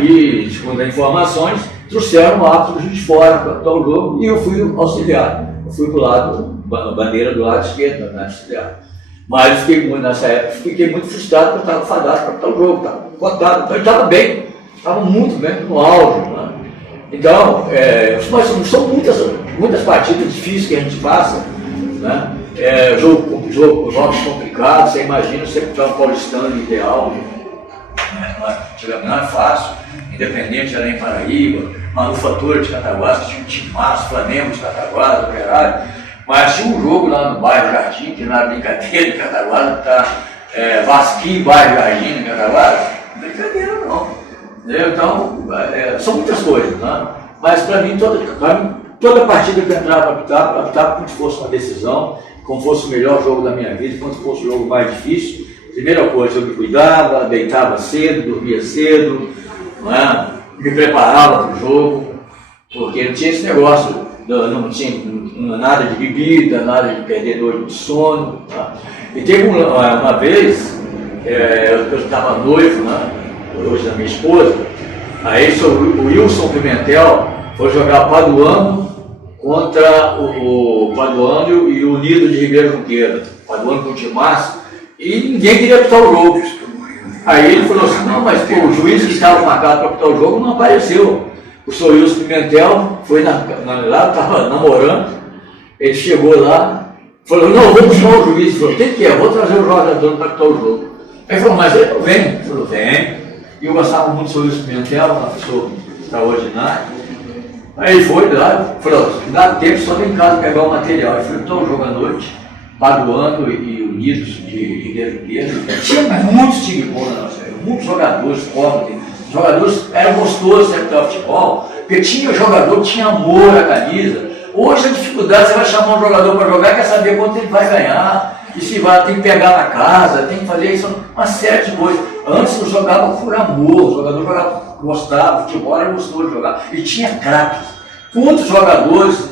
e, segundo as informações, trouxeram o árbitro de fora para apitar o jogo, e eu fui auxiliar. Eu fui pro lado, a bandeira do lado esquerdo, na auxiliar. Mas nessa época fiquei muito frustrado, porque eu estava fadado para apitar o jogo, estava cotado, então ele estava bem, estava muito bem, no auge. Então, mas são muitas partidas difíceis que a gente passa, né? Jogos complicados, você imagina você ficar um paulistano ideal, não é fácil. Independente, Além Paraíba, Manufatura de Cataguases, tinha um time massa, Flamengo de Cataguases, Operário. Mas tinha um jogo lá no bairro Jardim, que não era brincadeira em Cataguases, Vasquinho, bairro Jardim, em Cataguases, brincadeira não. Então, são muitas coisas, né? Mas para mim, toda partida que eu entrava para apitar como se fosse uma decisão, como fosse o melhor jogo da minha vida, como se fosse o jogo mais difícil. Primeira coisa, eu me cuidava, deitava cedo, dormia cedo, me preparava para o jogo, porque não tinha esse negócio, não tinha nada de bebida, nada de perder noite de sono. E teve uma vez, eu estava noivo, hoje da minha esposa, aí o Wilson Pimentel foi jogar Paduano contra o Paduano e o Unido de Ribeiro Junqueira, Paduano com o Timaço, e ninguém queria apitar o jogo. Aí ele falou assim: não, mas o juiz que estava marcado para apitar o jogo não apareceu. O senhor Wilson Pimentel foi lá, estava namorando, ele chegou lá, falou: não, vou buscar o juiz. Ele falou: tem que vou trazer o Jorge Antônio para apitar o jogo. Aí ele falou: mas ele não vem. Ele falou: vem. E eu gostava muito do senhor Wilson Pimentel, uma pessoa extraordinária. Aí ele foi lá, falou: dá tempo, só vem em casa pegar o material. Ele falou: então, jogo à noite, Paduano e Unidos de Ribeiro Junqueira. Tinha muitos times bons na nossa época, muitos jogadores pobres. Os jogadores eram gostosos de apitar futebol, porque tinha jogador que tinha amor à camisa. Hoje a dificuldade, você vai chamar um jogador para jogar, quer saber quanto ele vai ganhar, e se vai, tem que pegar na casa, tem que fazer isso, uma série de coisas. Antes eu jogava por amor, o jogador jogava, gostava, futebol era gostoso de jogar. E tinha craques. Quantos jogadores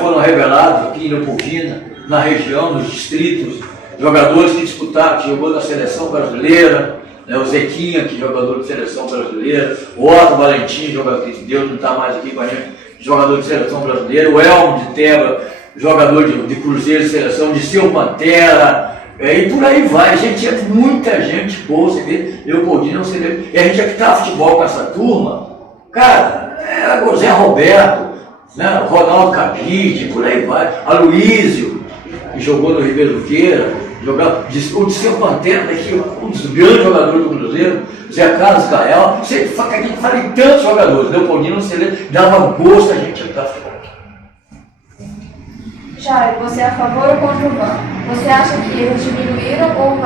foram revelados aqui em Leopoldina, na região, nos distritos, jogadores que disputaram, que jogou na seleção brasileira, o Zequinha, que é jogador de seleção brasileira, o Otto Valentim, jogador que Deus não está mais aqui com a gente, jogador de seleção brasileira, o Elmo de Teba, jogador de Cruzeiro de Seleção, de Seu Pantera, e por aí vai. Gente, muita gente boa, você vê, Leopoldino, você vê, e a gente aqui tá futebol com essa turma, cara, era o Zé Roberto, né, Ronaldo Capide, por aí vai, Aloísio, que jogou no Ribeiro Queira, o de Seu Pantera, daqui, um dos grandes jogadores do Cruzeiro, Zé Carlos Cael, a gente fala em tantos jogadores, Leopoldino, você dava gosto a gente estar futebol. Jair, você é a favor ou contra o VAR? Você acha que eles diminuíram ou o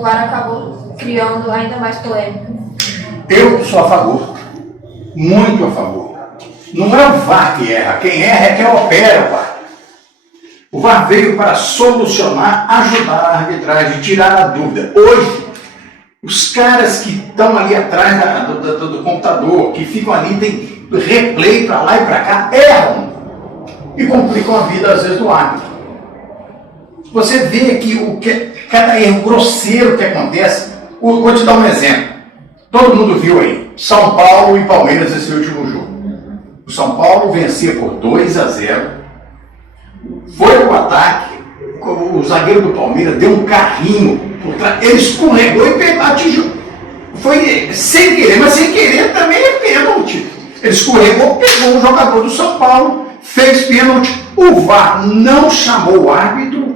VAR acabou criando ainda mais polêmica? Eu sou a favor, muito a favor. Não é o VAR que erra, quem erra é quem opera o VAR. O VAR veio para solucionar, ajudar a arbitragem, tirar a dúvida. Hoje, os caras que estão ali atrás do computador, que ficam ali, tem replay para lá e para cá, erram e complicam a vida, às vezes, do árbitro. Você vê que cada erro grosseiro que acontece, vou te dar um exemplo. Todo mundo viu aí, São Paulo e Palmeiras esse último jogo. O São Paulo vencia por 2-0, foi para o ataque, o zagueiro do Palmeiras deu um carrinho por trás, ele escorregou e atingiu. Foi sem querer, mas sem querer também é pênalti. Ele escorregou, pegou um jogador do São Paulo, fez pênalti. O VAR não chamou o árbitro,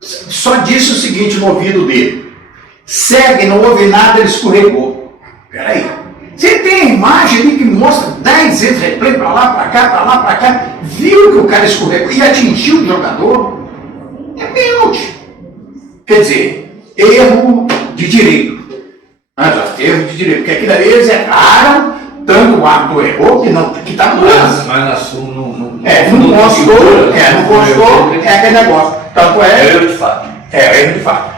só disse o seguinte no ouvido dele: segue, não houve nada, ele escorregou. Peraí, você tem a imagem ali que mostra 10 vezes replay para lá, para cá, viu que o cara escorregou e atingiu o jogador? É pênalti. Quer dizer, erro de direito. Erro de direito, porque aqui daí eles erraram, tanto o árbitro errou que está no lance. Mas na sua não constou, é aquele negócio. Tanto é. Erro de fato. Erro de fato.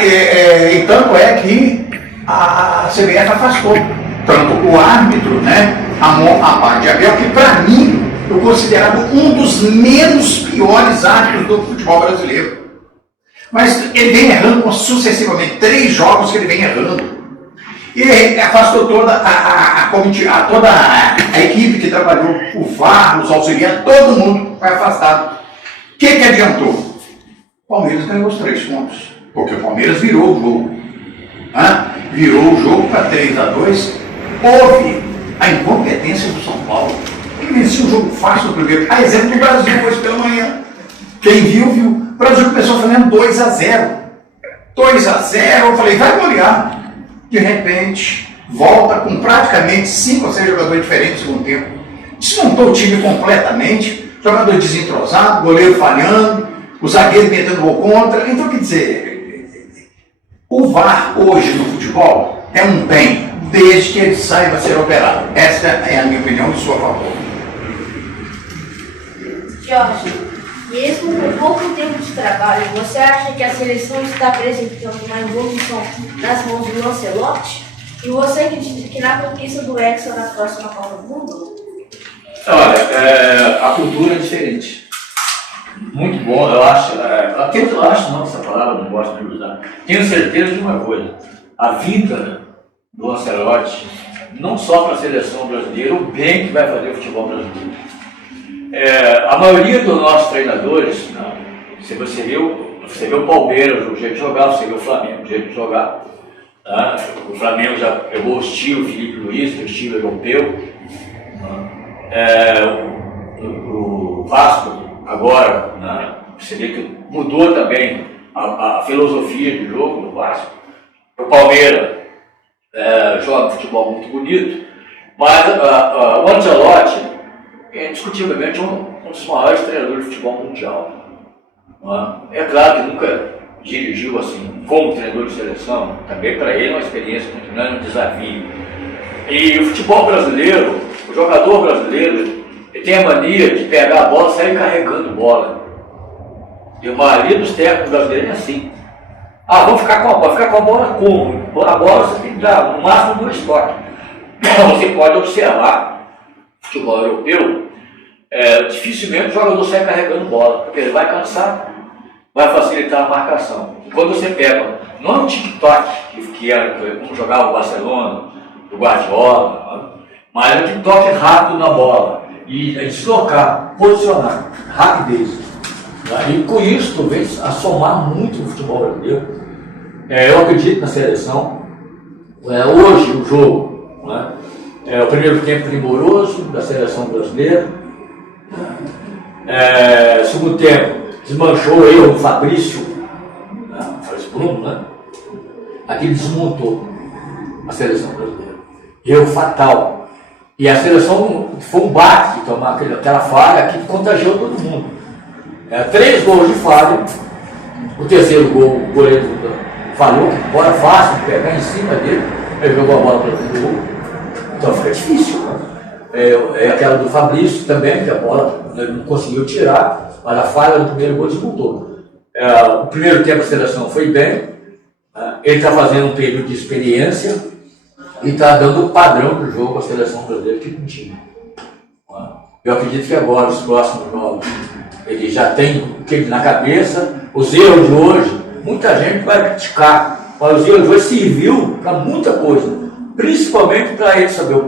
E tanto é que a CBF afastou tanto o árbitro, né, a parte de Abel, que para mim eu considerava um dos menos piores árbitros do futebol brasileiro. Mas ele vem errando sucessivamente, 3 jogos que ele vem errando. E afastou toda a equipe que trabalhou, o VAR, os auxiliares, todo mundo foi afastado. O que adiantou? O Palmeiras ganhou os 3 pontos, porque o Palmeiras virou o jogo. Virou o jogo para 3-2. Houve a incompetência do São Paulo, que venceu um jogo fácil no primeiro. A exemplo do Brasil hoje pela manhã. Quem viu. O Brasil começou fazendo 2-0. 2-0, eu falei, vai golear. De repente, volta com praticamente 5 ou 6 jogadores diferentes no segundo tempo. Desmontou o time completamente, jogador desentrosado, goleiro falhando, o zagueiro metendo gol contra. Então, quer dizer, o VAR hoje no futebol é um bem, desde que ele saiba ser operado. Essa é a minha opinião e sua favor. Jorge, mesmo com pouco tempo de trabalho, você acha que a seleção está apresentando uma evolução nas mãos do Ancelotti? E você acredita que na conquista do Hexa na próxima Copa do Mundo? Olha, a cultura é diferente. Muito bom, eu acho. Eu acho, não, essa palavra não gosto de usar. Tenho certeza de uma coisa: a vinda do Ancelotti, não só para a seleção brasileira, o bem que vai fazer o futebol brasileiro. A maioria dos nossos treinadores, se você viu o Palmeiras, o jeito de jogar, você viu o Flamengo, o jeito de jogar. O Flamengo já pegou o estilo Felipe Luiz, o estilo europeu. O Vasco, agora, você vê que mudou também a filosofia de jogo do Vasco. O Palmeiras joga futebol muito bonito, mas o Ancelotti é indiscutivelmente um dos maiores treinadores de futebol mundial. É claro que nunca dirigiu assim como treinador de seleção, também para ele é uma experiência muito grande, um desafio. E o futebol brasileiro, o jogador brasileiro, ele tem a mania de pegar a bola e sair carregando bola. E a maioria dos técnicos brasileiros é assim. Vamos ficar com a bola. Ficar com a bola como? A bola você tem que dar no máximo 2 toques. Você pode observar o futebol europeu, dificilmente o jogador sai carregando bola, porque ele vai cansar, vai facilitar a marcação. E quando você pega, não é um tic-tac que era como jogava o Barcelona, o Guardiola, mas é um tic-tac rápido na bola. e deslocar, posicionar, rapidez. Né? E com isso, tu vem a somar muito no futebol brasileiro. Eu acredito na seleção. Hoje, o jogo, né? O primeiro tempo primoroso da seleção brasileira. Segundo tempo, desmanchou o Fabrício, né? Bruno, né? Aquele desmontou a seleção brasileira. Erro fatal. E a seleção foi um baque, tomar aquela falha que contagiou todo mundo. 3 gols de falha. O terceiro gol, o goleiro falhou, que bola fácil, pegar em cima dele, ele jogou a bola para dentro do gol. Então fica difícil. Né? Aquela do Fabrício também, que a bola ele não conseguiu tirar, mas a falha do primeiro gol desmontou. O primeiro tempo a seleção foi bem, ele está fazendo um período de experiência e está dando o padrão do jogo à seleção brasileira que não tinha. Eu acredito que agora, os próximos jogos, ele já tem o que na cabeça, os erros de hoje, muita gente vai criticar, mas os erros de hoje serviu para muita coisa, principalmente para ele saber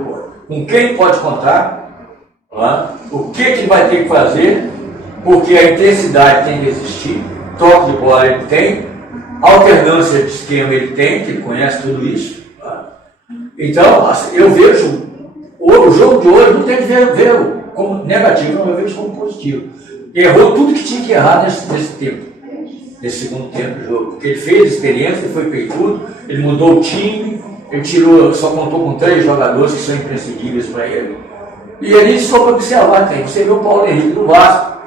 com quem pode contar, o que ele vai ter que fazer, porque a intensidade tem que existir, toque de bola ele tem, alternância de esquema ele tem, que ele conhece tudo isso. Então, eu vejo, o jogo de hoje não tem que ver como negativo, não, eu vejo como positivo. Errou tudo que tinha que errar nesse tempo, nesse segundo tempo do jogo, porque ele fez experiência, ele foi peitudo, ele mudou o time, ele só contou com 3 jogadores que são imprescindíveis para ele. E ele só para observar, você vê o Paulo Henrique do Vasco,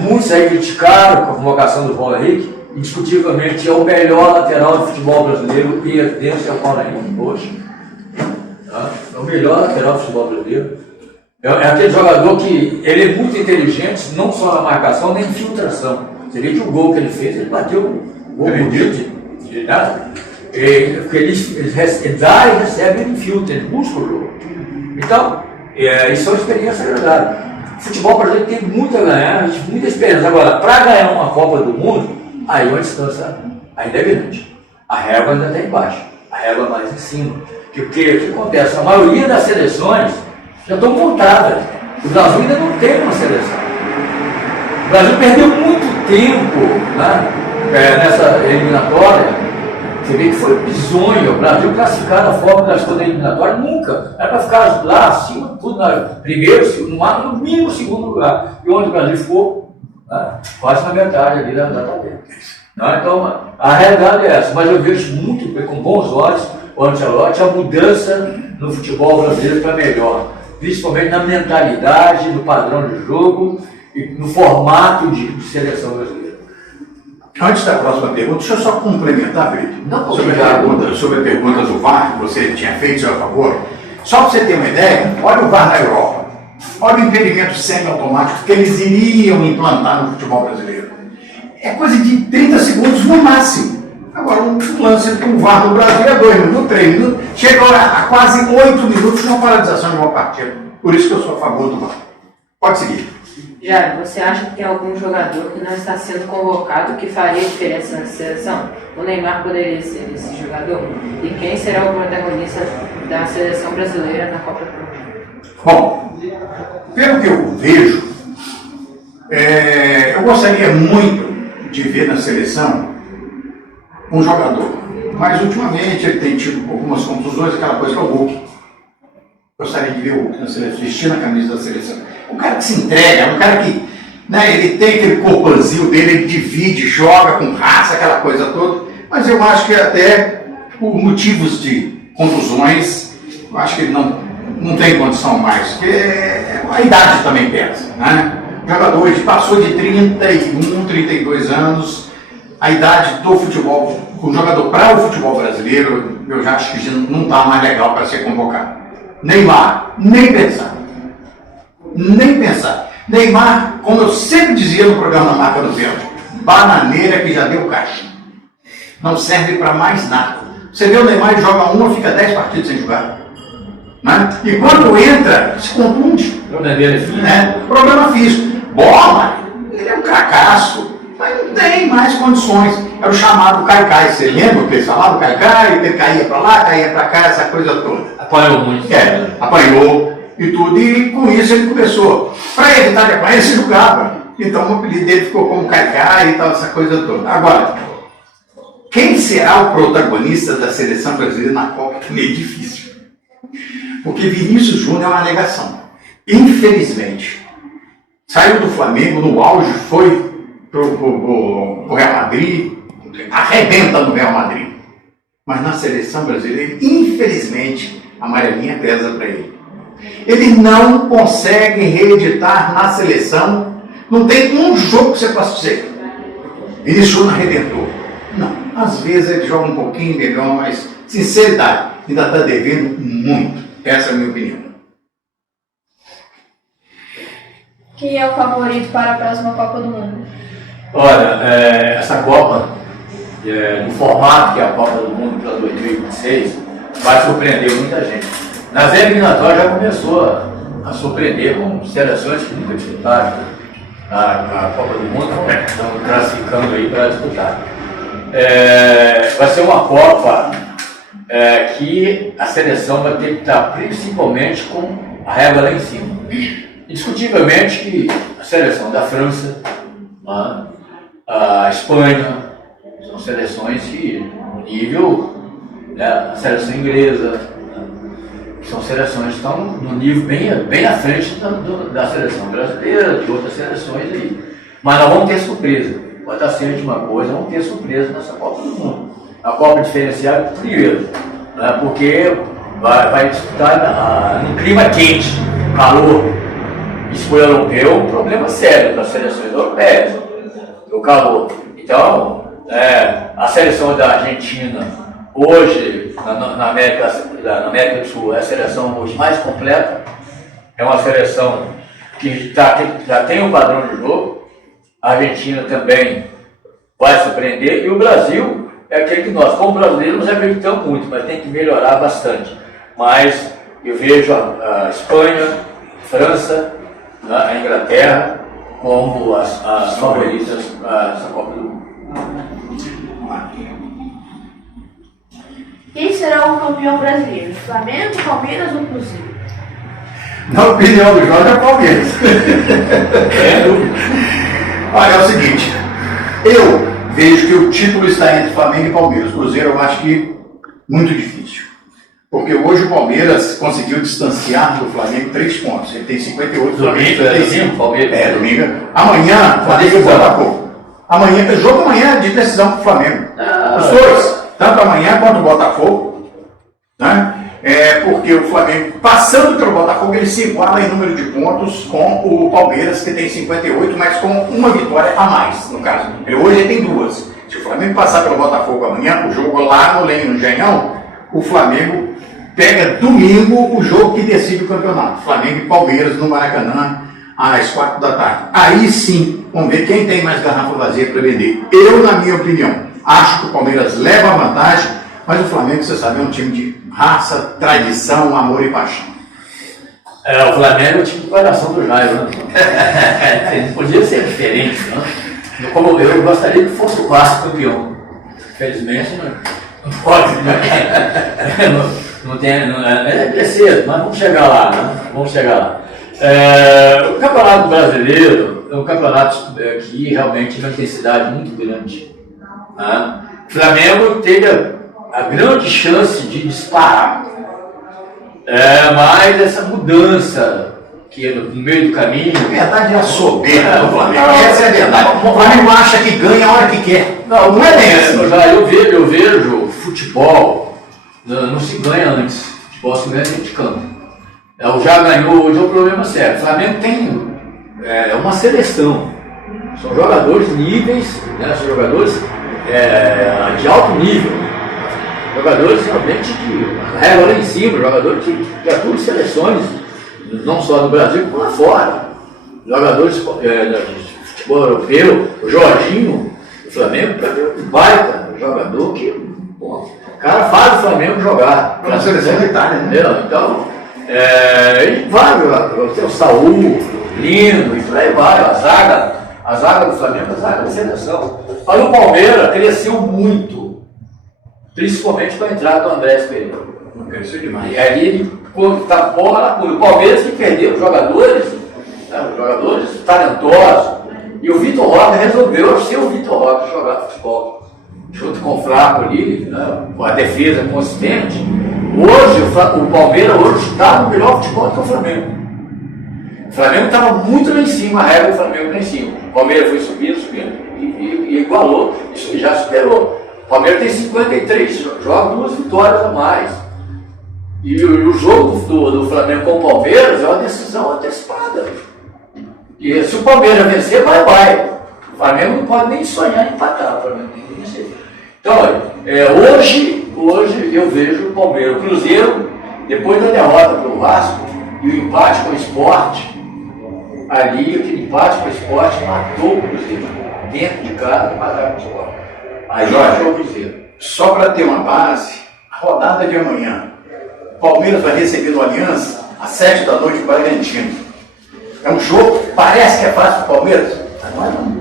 muitos aí criticaram a convocação do Paulo Henrique, indiscutivelmente é o melhor lateral do futebol brasileiro, e esse é o Paulo Henrique hoje. É o melhor lateral do futebol brasileiro. É aquele jogador que ele é muito inteligente, não só na marcação, nem infiltração. Você vê que o gol que ele fez, ele bateu o gol de nada. Porque ele dá e recebe, ele infiltra, ele busca o jogo. Então, isso é uma experiência agradável. O futebol brasileiro tem muito a ganhar, muita experiência. Agora, para ganhar uma Copa do Mundo, aí uma distância ainda é grande. A régua ainda está embaixo, a régua mais em cima. Porque o que acontece? A maioria das seleções já estão montadas. O Brasil ainda não tem uma seleção. O Brasil perdeu muito tempo nessa eliminatória. Você vê que foi bizonho. O Brasil classificado da forma que classificou na eliminatória, nunca. Era para ficar lá acima, tudo primeiro, segundo, no mínimo segundo lugar. E onde o Brasil ficou, quase na metade ali da tabela. Então, a realidade é essa. Mas eu vejo muito, com bons olhos, o Ancelotti, a mudança no futebol brasileiro para melhor. Principalmente na mentalidade, no padrão de jogo e no formato de seleção brasileira. Antes da próxima pergunta, deixa eu só complementar, Felipe, sobre a pergunta do VAR que você tinha feito, seu favor. Só para você ter uma ideia, olha o VAR na Europa. Olha o impedimento semi-automático que eles iriam implantar no futebol brasileiro. É coisa de 30 segundos no máximo. Agora, um lance com o VAR no Brasil é 2 minutos, 3 minutos, chegou a quase 8 minutos de uma paralisação de uma partida. Por isso que eu sou a favor do VAR. Pode seguir. Jair, você acha que tem algum jogador que não está sendo convocado que faria diferença na seleção? O Neymar poderia ser esse jogador? E quem será o protagonista da seleção brasileira na Copa do Mundo? Bom, pelo que eu vejo, eu gostaria muito de ver na seleção um jogador, mas ultimamente ele tem tido algumas contusões, aquela coisa que é o Hulk. Gostaria de ver o Hulk na seleção, vestindo a camisa da seleção. Um cara que se entrega, um cara que ele tem aquele corpanzinho dele, ele divide, joga com raça, aquela coisa toda, mas eu acho que até por motivos de contusões, eu acho que ele não tem condição mais, porque a idade também pesa, né? O jogador ele passou de 31, 32 anos, a idade do futebol, o jogador para o futebol brasileiro, eu já acho que já não está mais legal para ser convocado. Neymar, nem pensar. Nem pensar. Neymar, como eu sempre dizia no programa da Marca do Vento, bananeira que já deu caixa. Não serve para mais nada. Você vê o Neymar e joga uma, fica 10 partidas sem jogar. Né? E quando entra, se contunde. Problema físico. Bola, ele é um cracaço, mas não tem mais condições. Era o chamado Caicai. Você lembra o que eles falavam? Caicai, ele caía para lá, caía para cá, essa coisa toda. Apanhou muito. Apanhou. e tudo, e com isso ele começou, para evitar de apanhar, ele se julgava. Então o apelido dele ficou como Caicai e tal, essa coisa toda. Agora, quem será o protagonista da seleção brasileira na Copa é meio difícil. Porque Vinícius Júnior é uma negação. Infelizmente. Saiu do Flamengo, no auge, foi pro Real Madrid, arrebenta no Real Madrid. Mas na seleção brasileira, infelizmente, a amarelinha pesa para ele. Ele não consegue reeditar na seleção. Não tem um jogo que você possa dizer. Vinícius Júnior arrebentou. Não. Às vezes ele joga um pouquinho melhor, mas, sinceridade, ainda está devendo muito. Essa é a minha opinião. Quem é o favorito para a próxima Copa do Mundo? Olha, essa Copa, no formato que é a Copa do Mundo para 2026, vai surpreender muita gente. Nas eliminatórias já começou a surpreender com seleções que nunca disputaram a Copa do Mundo, estão classificando aí para disputar. Vai ser uma Copa que a seleção vai ter que estar principalmente com a régua lá em cima. Indiscutivelmente que a seleção da França, a Espanha, são seleções que, no nível, a seleção inglesa, são seleções que estão no nível bem à frente da seleção brasileira, de outras seleções aí. Mas nós vamos ter surpresa. Pode estar sendo de uma coisa, vamos ter surpresa nessa Copa do Mundo. A Copa diferenciada, primeiro, porque vai disputar num clima quente, calor. Isso foi europeu, um problema sério para as seleções europeias, o calor. Então, a seleção da Argentina, hoje, na América do Sul, é a seleção hoje mais completa, é uma seleção que já tem um padrão de jogo. A Argentina também vai surpreender, e o Brasil é aquele que nós, como brasileiros, nos acreditamos muito, mas tem que melhorar bastante. Mas eu vejo a Espanha, a França, a Inglaterra como as favoritas para essa Copa do Mundo. Quem será o campeão brasileiro? Flamengo, Palmeiras ou Cruzeiro? Na opinião do Jorge, é Palmeiras. Olha, é o seguinte, eu vejo que o título está entre Flamengo e Palmeiras. Cruzeiro eu acho que muito difícil. Porque hoje o Palmeiras conseguiu distanciar do Flamengo 3 pontos. Ele tem 58, Domingo, Palmeiras. Domingo. Amanhã, Flamengo e Botafogo. O jogo amanhã é de decisão para o Flamengo. Os dois, tanto amanhã quanto o Botafogo, né? Porque o Flamengo, passando pelo Botafogo, ele se iguala em número de pontos com o Palmeiras, que tem 58, mas com uma vitória a mais, no caso. Hoje ele tem 2. Se o Flamengo passar pelo Botafogo amanhã, o jogo lá no Engenhão, o Flamengo pega domingo o jogo que decide o campeonato. Flamengo e Palmeiras no Maracanã, às 4 da tarde. Aí sim, vamos ver quem tem mais garrafa vazia para vender. Eu, na minha opinião, acho que o Palmeiras leva a vantagem, mas o Flamengo, você sabe, é um time de raça, tradição, amor e paixão. O Flamengo é o time de coração do Jair, né? Podia ser diferente, né? Como eu gostaria que fosse o Vasco campeão. Infelizmente, não pode, né? Não tem, é cedo, mas vamos chegar lá, né? Vamos chegar lá. O Campeonato Brasileiro é um campeonato que realmente tem uma intensidade muito grande. Né? O Flamengo teve a grande chance de disparar, mas essa mudança que no meio do caminho... Na verdade é a soberba do Flamengo, essa é a verdade. O Flamengo acha que ganha a hora que quer. Não é bem assim. Eu vejo futebol, não se ganha antes, futebol se ganha dentro de campo. Já ganhou, hoje é um problema sério. O Flamengo tem uma seleção, são jogadores níveis, né? São jogadores de alto nível, jogadores realmente que régua lá em cima, jogadores que atuam em seleções, não só no Brasil, como lá fora. Jogadores de futebol europeu, o Jorginho, o Flamengo, um baita jogador que, o cara faz o Flamengo jogar. Na seleção da Itália, né? Então, e vai, tem o Saúl, Lino, e por aí vai, a zaga do Flamengo, a zaga da seleção. Mas o Palmeiras cresceu muito, principalmente com a entrada do Andrés Pereira. Cresceu demais. E aí ele tá fora, o Palmeiras que perdeu os jogadores talentosos. E o Vitor Roque resolveu ser o Vitor Roque jogar futebol. Junto com o Flaco ali, né, com a defesa consistente. Hoje, o Palmeiras hoje está no melhor futebol do que o Flamengo. O Flamengo estava muito lá em cima, a regra do Flamengo lá em cima. O Palmeiras foi subindo e igualou, isso já superou. O Palmeiras tem 53 jogos, 2 vitórias a mais. E o jogo do Flamengo com o Palmeiras é uma decisão antecipada. E se o Palmeiras vencer, vai. O Flamengo não pode nem sonhar em empatar. O Flamengo tem que vencer. Então, hoje eu vejo o Palmeiras, o Cruzeiro, depois da derrota para o Vasco e o empate com o Sport, ali aquele empate com o Sport matou o Cruzeiro. Dentro de casa, mataram o Sport. Aí Jorge, o Cruzeiro. Só para ter uma base, a rodada de amanhã, o Palmeiras vai receber do Aliança às 7 da noite o Bragantino. É um jogo, parece que é fácil para o Palmeiras, mas não é não.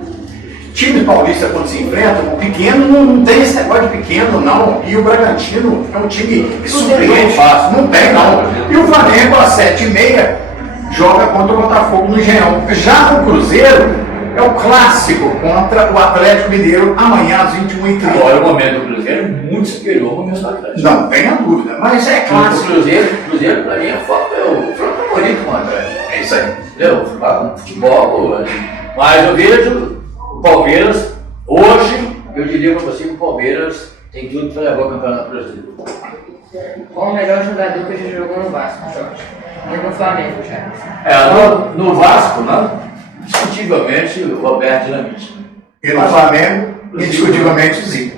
Time paulista, quando se enfrenta, o pequeno não tem esse negócio de pequeno, não. E o Bragantino é um time que surpreende. Não tem, não. E o Flamengo, às 7h30, joga contra o Botafogo no Engenhão. Já o Cruzeiro é o clássico contra o Atlético Mineiro, amanhã às 21h30. Agora, o momento do Cruzeiro é muito superior ao momento do Atlético. Não tenha dúvida, mas é clássico. O Cruzeiro para mim, é o favorito com o Atlético. É isso aí. Entendeu? Futebol, mas eu vejo o Palmeiras, hoje, eu diria para você que o Palmeiras tem tudo para levar o Campeonato Brasileiro. Qual o melhor jogador que já jogou no Vasco, Jorge? E no Flamengo já? No Vasco, né? Indiscutivelmente, o Roberto Dinamite. E no Flamengo, indiscutivelmente, o Zico.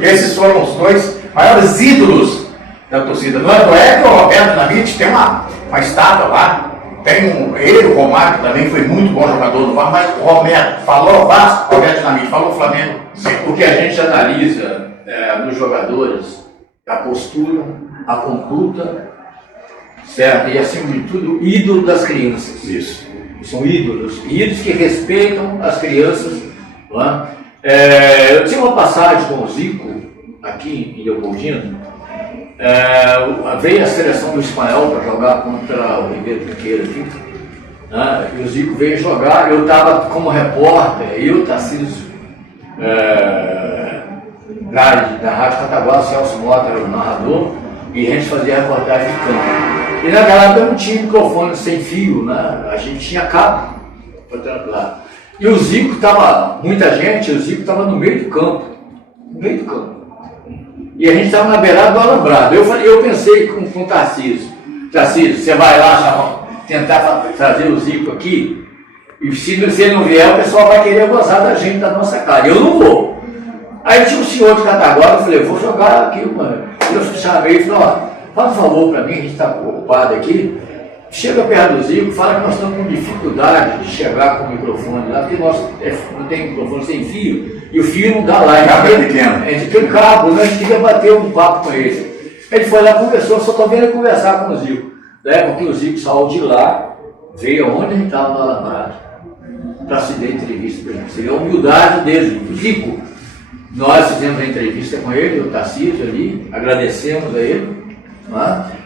Esses foram os dois maiores ídolos da torcida. Não é que o Roberto Dinamite tem uma estátua lá. Tem ele, o Romário, também foi muito bom jogador do Vasco, mas o Roberto falou Vasco, Roberto Dinamite, falou Flamengo. O que a gente analisa nos jogadores, a postura, a conduta, certo? E acima de tudo, ídolo das crianças. Isso. São ídolos que respeitam as crianças. Não é? Eu tinha uma passagem com o Zico, aqui em Leopoldina. Veio a seleção do Espanhol para jogar contra o Ribeiro Piqueiro aqui, né? E o Zico veio jogar, eu estava como repórter, eu, Tarcísio, da Rádio Cataguá, Celso Mota era o narrador, e a gente fazia reportagem de campo. E naquela época não tinha microfone sem fio, né? A gente tinha cabo, portanto lá. E o Zico estava, muita gente, o Zico estava no meio do campo, E a gente estava na beirada do alambrado. Eu pensei com o Tarcísio, você vai lá tentar trazer o Zico aqui, e se ele não vier, o pessoal vai querer gozar da gente, da nossa cara. Eu não vou. Aí tinha um senhor de Cataguá, eu falei, vou jogar aqui, mano. Eu chamei e falei, faz um favor para mim, a gente está ocupado aqui. Chega perto do Zico, fala que nós estamos com dificuldade de chegar com o microfone lá, porque nós não tem microfone sem fio, e o fio não dá lá. A gente tem cabo, né? A gente queria bater um papo com ele. Ele foi lá, conversou, só estou vendo ele conversar com o Zico. Porque o Zico saiu de lá, veio aonde a gente estava no alambrado, para se dar entrevista para a gente. Seria a humildade dele, o Zico. Nós fizemos a entrevista com ele, o Tarcísio ali, agradecemos a ele.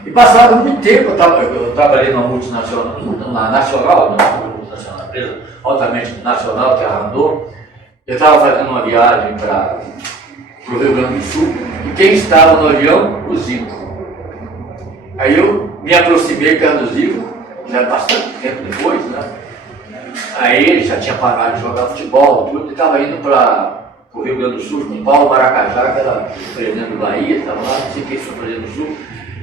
E passado muito tempo, eu trabalhei numa multinacional, uma empresa altamente nacional, que é a Randô. Eu estava fazendo uma viagem para o Rio Grande do Sul, e quem estava no avião? O Zico. Aí eu me aproximei perto do Zico, já bastante tempo depois, né? Aí ele já tinha parado de jogar futebol, tudo, e estava indo para o Rio Grande do Sul, com Paulo Maracajá, que era o presidente do Bahia, estava lá, não sei quem foi o presidente do Sul.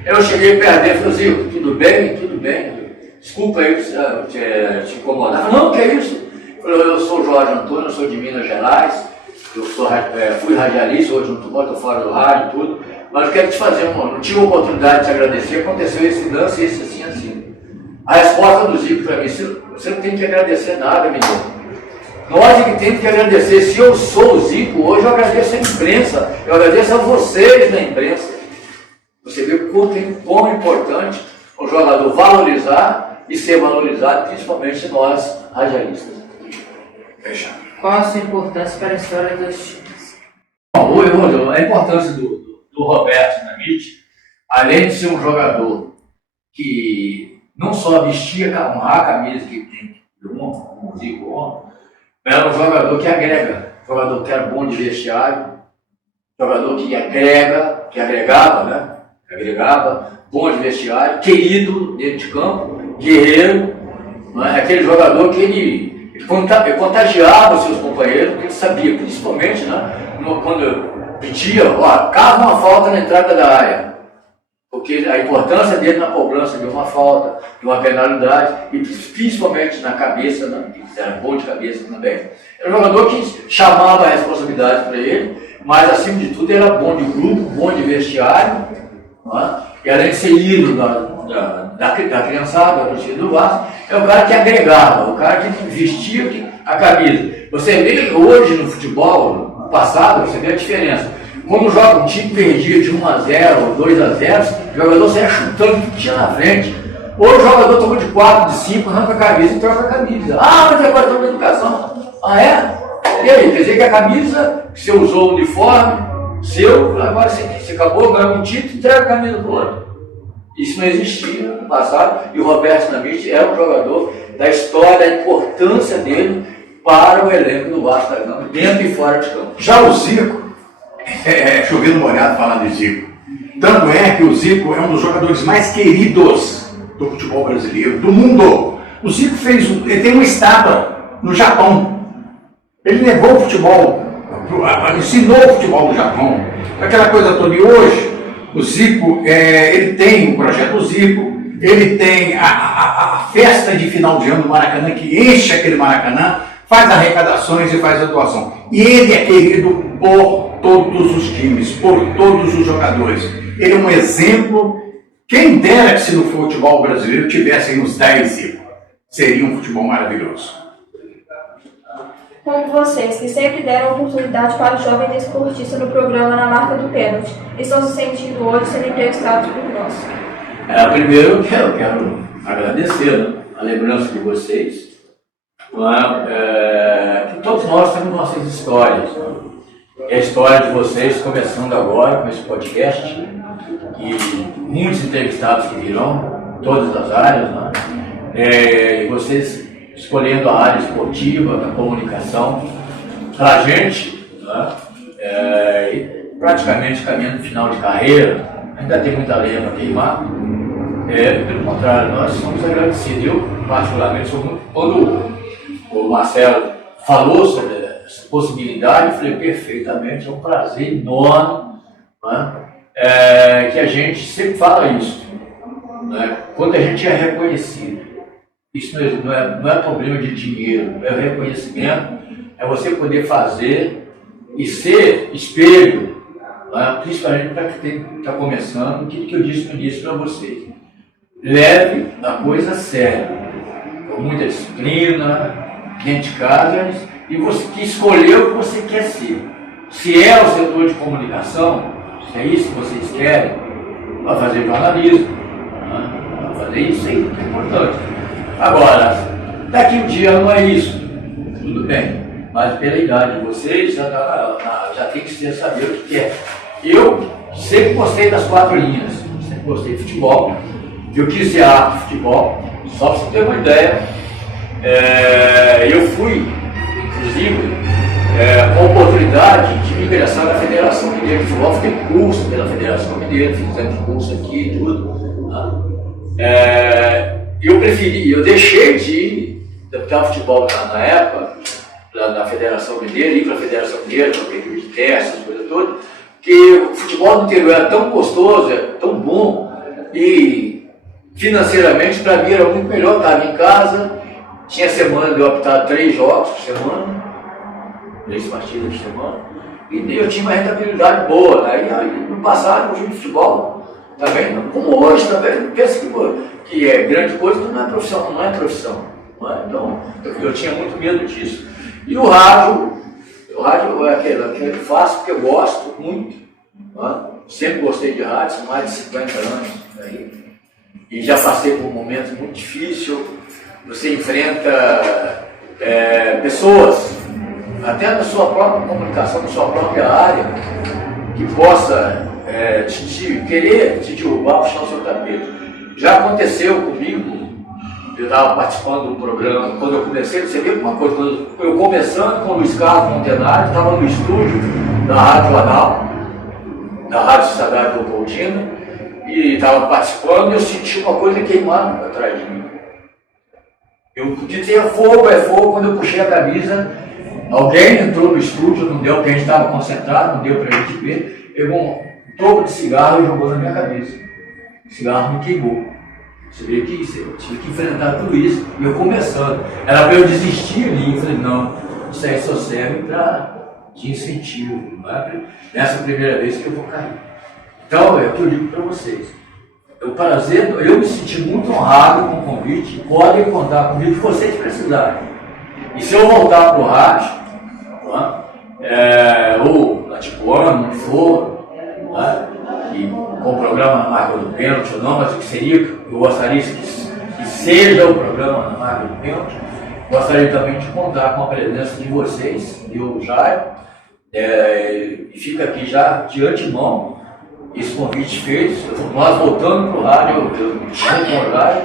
Eu cheguei perto dele e falei, Zico, tudo bem? Tudo bem. Desculpa aí te incomodar. Não, que é isso? Eu sou o Jorge Antônio, eu sou de Minas Gerais, eu fui radialista, hoje não estou fora do rádio e tudo, mas eu quero te fazer não tive a oportunidade de te agradecer, aconteceu esse lance, esse assim, assim. A resposta do Zico para mim, você não tem que agradecer nada, menino. Nós é que temos que agradecer. Se eu sou o Zico hoje, eu agradeço a imprensa, eu agradeço a vocês da imprensa. Você vê o quão importante o jogador valorizar e ser valorizado, principalmente nós, radialistas. Qual a sua importância para a história dos times? A importância do Roberto Dinamite, além de ser um jogador que não só vestia a camisa que tem um Zico, era um jogador que agrega, jogador que era bom de vestiário, jogador que agrega, que agregava, né? Agregava, bom de vestiário, querido dentro de campo, guerreiro, né? Aquele jogador que ele contagiava os seus companheiros, porque ele sabia, principalmente, né? Quando pedia, cava uma falta na entrada da área, porque a importância dele na cobrança de uma falta, de uma penalidade, e principalmente na cabeça, né? Era bom de cabeça também. Era um jogador que chamava a responsabilidade para ele, mas acima de tudo era bom de grupo, bom de vestiário, né? E além de ser ídolo da criançada, da torcida do Vasco, é o cara que agregava, o cara que vestia a camisa. Você vê hoje no futebol, no passado, você vê a diferença. Quando joga um time perdia de 1-0 ou 2-0, o jogador saia chutando o que tinha na frente. Ou o jogador tomou de 4, de 5, arranca a camisa e troca a camisa. Mas agora estamos na educação. E aí? Quer dizer que a camisa que você usou o uniforme, agora você acabou ganhando um título e entrega a camisa do outro. Isso não existia no passado. E o Roberto Dinamite é um jogador da história, da importância dele para o elenco do Vasco da Gama, dentro e fora de campo. Já o Zico, chovendo molhado falando de Zico. Tanto é que o Zico é um dos jogadores mais queridos do futebol brasileiro, do mundo. O Zico ele tem uma estátua no Japão. Ele levou o futebol, ensinou o futebol no Japão. Aquela coisa toda. E hoje, o Zico, ele tem o projeto Zico, ele tem a festa de final de ano do Maracanã, que enche aquele Maracanã, faz arrecadações e faz a doação. E ele é querido por todos os times, por todos os jogadores. Ele é um exemplo. Quem dera que se no futebol brasileiro tivessem uns 10 Zico. Seria um futebol maravilhoso. Como vocês, que sempre deram oportunidade para o jovem desportista no programa Na Marca do Pênalti, estão se sentindo hoje sendo entrevistados por nós. Primeiro eu quero agradecer, né, a lembrança de vocês. Que todos nós temos nossas histórias. Né? E a história de vocês começando agora com esse podcast, e muitos entrevistados que virão, todas as áreas, né? E vocês escolhendo a área esportiva, da comunicação, para a gente, né? Praticamente caminhando no final de carreira, ainda tem muita lenha para queimar. Pelo contrário, nós somos agradecidos. Eu, particularmente, sou muito. Quando o Marcelo falou sobre essa possibilidade, eu falei perfeitamente, é um prazer enorme, né? Que a gente sempre fala isso, né? Quando a gente é reconhecido. Isso não é problema de dinheiro, é o reconhecimento, é você poder fazer e ser espelho, né? Principalmente para quem está começando, o que eu disse no início para vocês. Leve a coisa a sério, com muita disciplina, dentro de casa, e você que escolheu o que você quer ser. Se é o setor de comunicação, se é isso que vocês querem, vai fazer jornalismo, né? Vai fazer isso aí, é importante. Agora, daqui um dia não é isso, tudo bem, mas pela idade de vocês já tem que saber o que é. Eu sempre gostei das 4 linhas, sempre gostei de futebol, eu quis ser arte de futebol, só para você ter uma ideia. Eu fui, inclusive, com a oportunidade de me ingressar na Federação Mineira de Futebol, fiz curso pela Federação Mineira, fizemos curso aqui e tudo. Né? Eu deixei de adaptar o futebol na época, na Federação Mineira, ir para a Federação Mineira, para o período de teste, essas coisas todas, que o futebol do interior era tão gostoso, era tão bom, e financeiramente para mim era muito melhor. Estava em casa, tinha semana de eu optar 3 jogos por semana, 3 partidas por semana, e eu tinha uma rentabilidade boa. Né? E no passado, no jogo de futebol, também, como hoje, também, penso que é grande coisa, não é profissão, não é profissão. Não é? Então, eu tinha muito medo disso. E o rádio é aquele que eu faço porque eu gosto muito. Né? Sempre gostei de rádio, são mais de 50 anos. Aí. E já passei por um momento muito difícil. Você enfrenta pessoas, até na sua própria comunicação, na sua própria área, que possa querer te derrubar, puxar o seu tapete. Já aconteceu comigo, eu estava participando do programa, quando eu comecei, você vê uma coisa, quando eu começando com o Luiz Carlos Montenário, estava no estúdio da Rádio Anal, da Rádio Cidade Leopoldina, e estava participando e eu senti uma coisa queimando atrás de mim. Eu dizia fogo, quando eu puxei a camisa, alguém entrou no estúdio, não deu, porque a gente estava concentrado, não deu para a gente ver, pegou um topo de cigarro e jogou na minha cabeça. O cigarro me queimou. Você vê que eu tive que enfrentar tudo isso, e eu começando. Era para eu desistir ali, eu falei, não, isso aí só serve de incentivo, não é nessa primeira vez que eu vou cair. Então, é o que eu digo para vocês. O prazer, eu me senti muito honrado com o convite, podem contar comigo se vocês precisarem. E se eu voltar para o rádio, ou na Tijuana, onde for, e com o programa na marca do pênalti ou não, mas o que seria, eu gostaria que seja o programa na marca do pênalti, gostaria também de contar com a presença de vocês, e o Jair, e fica aqui já de antemão esse convite feito, nós voltando para o rádio, eu chamo com o Jair,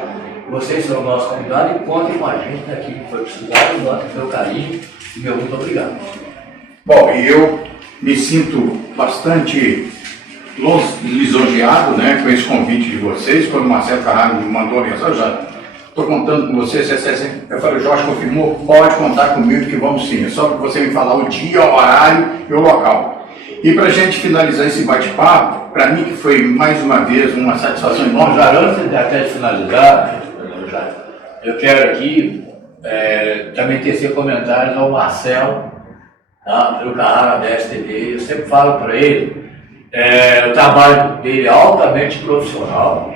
vocês são nossos convidados e contem com a gente daqui que foi precisado, meu carinho e meu muito obrigado. Bom, e eu me sinto bastante lisonjeado, né, com esse convite de vocês. Quando o Marcelo Carraro me mandou a mensagem, já estou contando com vocês, eu falei, Jorge confirmou, pode contar comigo que vamos sim, é só para você me falar o dia, o horário e o local. E para a gente finalizar esse bate-papo, para mim que foi mais uma vez uma satisfação enorme. Já antes até de finalizar, eu quero aqui também tecer comentários ao Marcelo, pelo Carrara da STV. Eu sempre falo para ele, o trabalho dele é altamente profissional,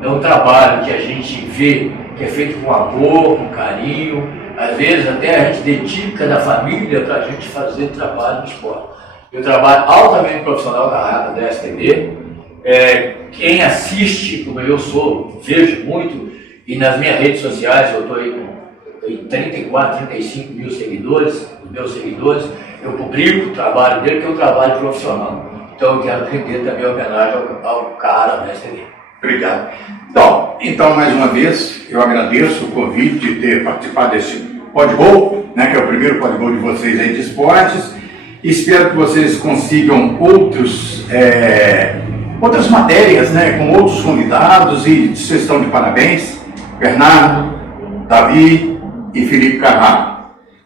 é um trabalho que a gente vê que é feito com amor, com carinho, às vezes até a gente dedica da família para a gente fazer trabalho no esporte. Eu trabalho altamente profissional da Carrara da STV, quem assiste, como eu sou, vejo muito, e nas minhas redes sociais eu estou aí com 34, 35 mil seguidores, os meus seguidores, eu publico o trabalho dele, que é um trabalho profissional. Então eu quero render também homenagem ao cara da STV. Obrigado. Então, mais uma vez, eu agradeço o convite de ter participado desse Podgol, né, que é o primeiro Podgol de vocês aí de esportes. Espero que vocês consigam outras matérias, né, com outros convidados, e vocês estão de parabéns, Bernardo, Davi e Felipe Carvalho.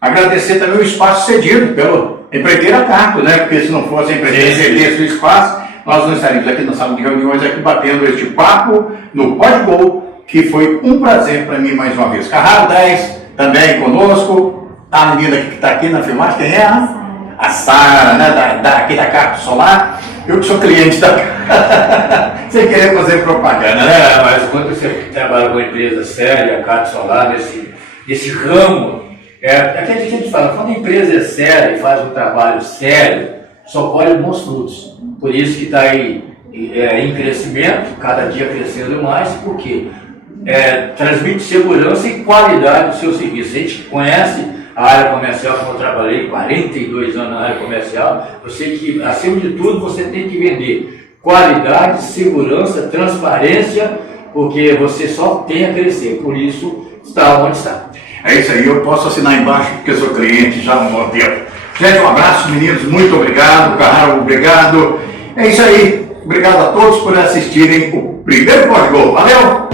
Agradecer também o espaço cedido pelo empreiteira Caco, né, porque se não fosse a empreiteira ceder o espaço, nós não estaríamos aqui na sala de reuniões, aqui batendo este papo no Podgol, que foi um prazer para mim mais uma vez. Carraro 10 também conosco, a menina que está aqui na filmagem, quem é? A Sara, né, aqui da Carto Solar. Eu que sou cliente da sem querer fazer propaganda, né? Mas quando você trabalha com uma empresa séria, a Carto Solar, nesse ramo, aquele que a gente fala, quando a empresa é séria e faz um trabalho sério, só colhe bons frutos. Por isso que está aí em crescimento, cada dia crescendo mais, porque transmite segurança e qualidade do seu serviço. A gente conhece a área comercial, como eu trabalhei 42 anos na área comercial, eu sei que, acima de tudo, você tem que vender qualidade, segurança, transparência, porque você só tem a crescer, por isso está onde está. É isso aí, eu posso assinar embaixo, porque eu sou cliente já há um bom tempo. Gente, um abraço, meninos, muito obrigado, Carraro, obrigado. É isso aí, obrigado a todos por assistirem o primeiro Podgol, valeu!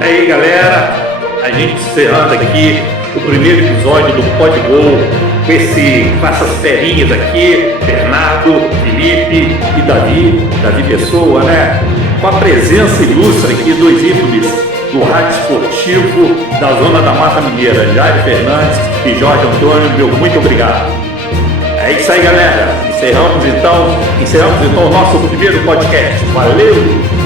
Aí galera, a gente encerrando aqui o primeiro episódio do Podgol com essas ferinhas aqui, Bernardo, Felipe e Davi Pessoa, né? Com a presença ilustre aqui dos ícones do rádio esportivo da Zona da Mata Mineira, Jair Fernandes e Jorge Antônio, meu muito obrigado. É isso aí galera, encerramos então o nosso primeiro podcast. Valeu!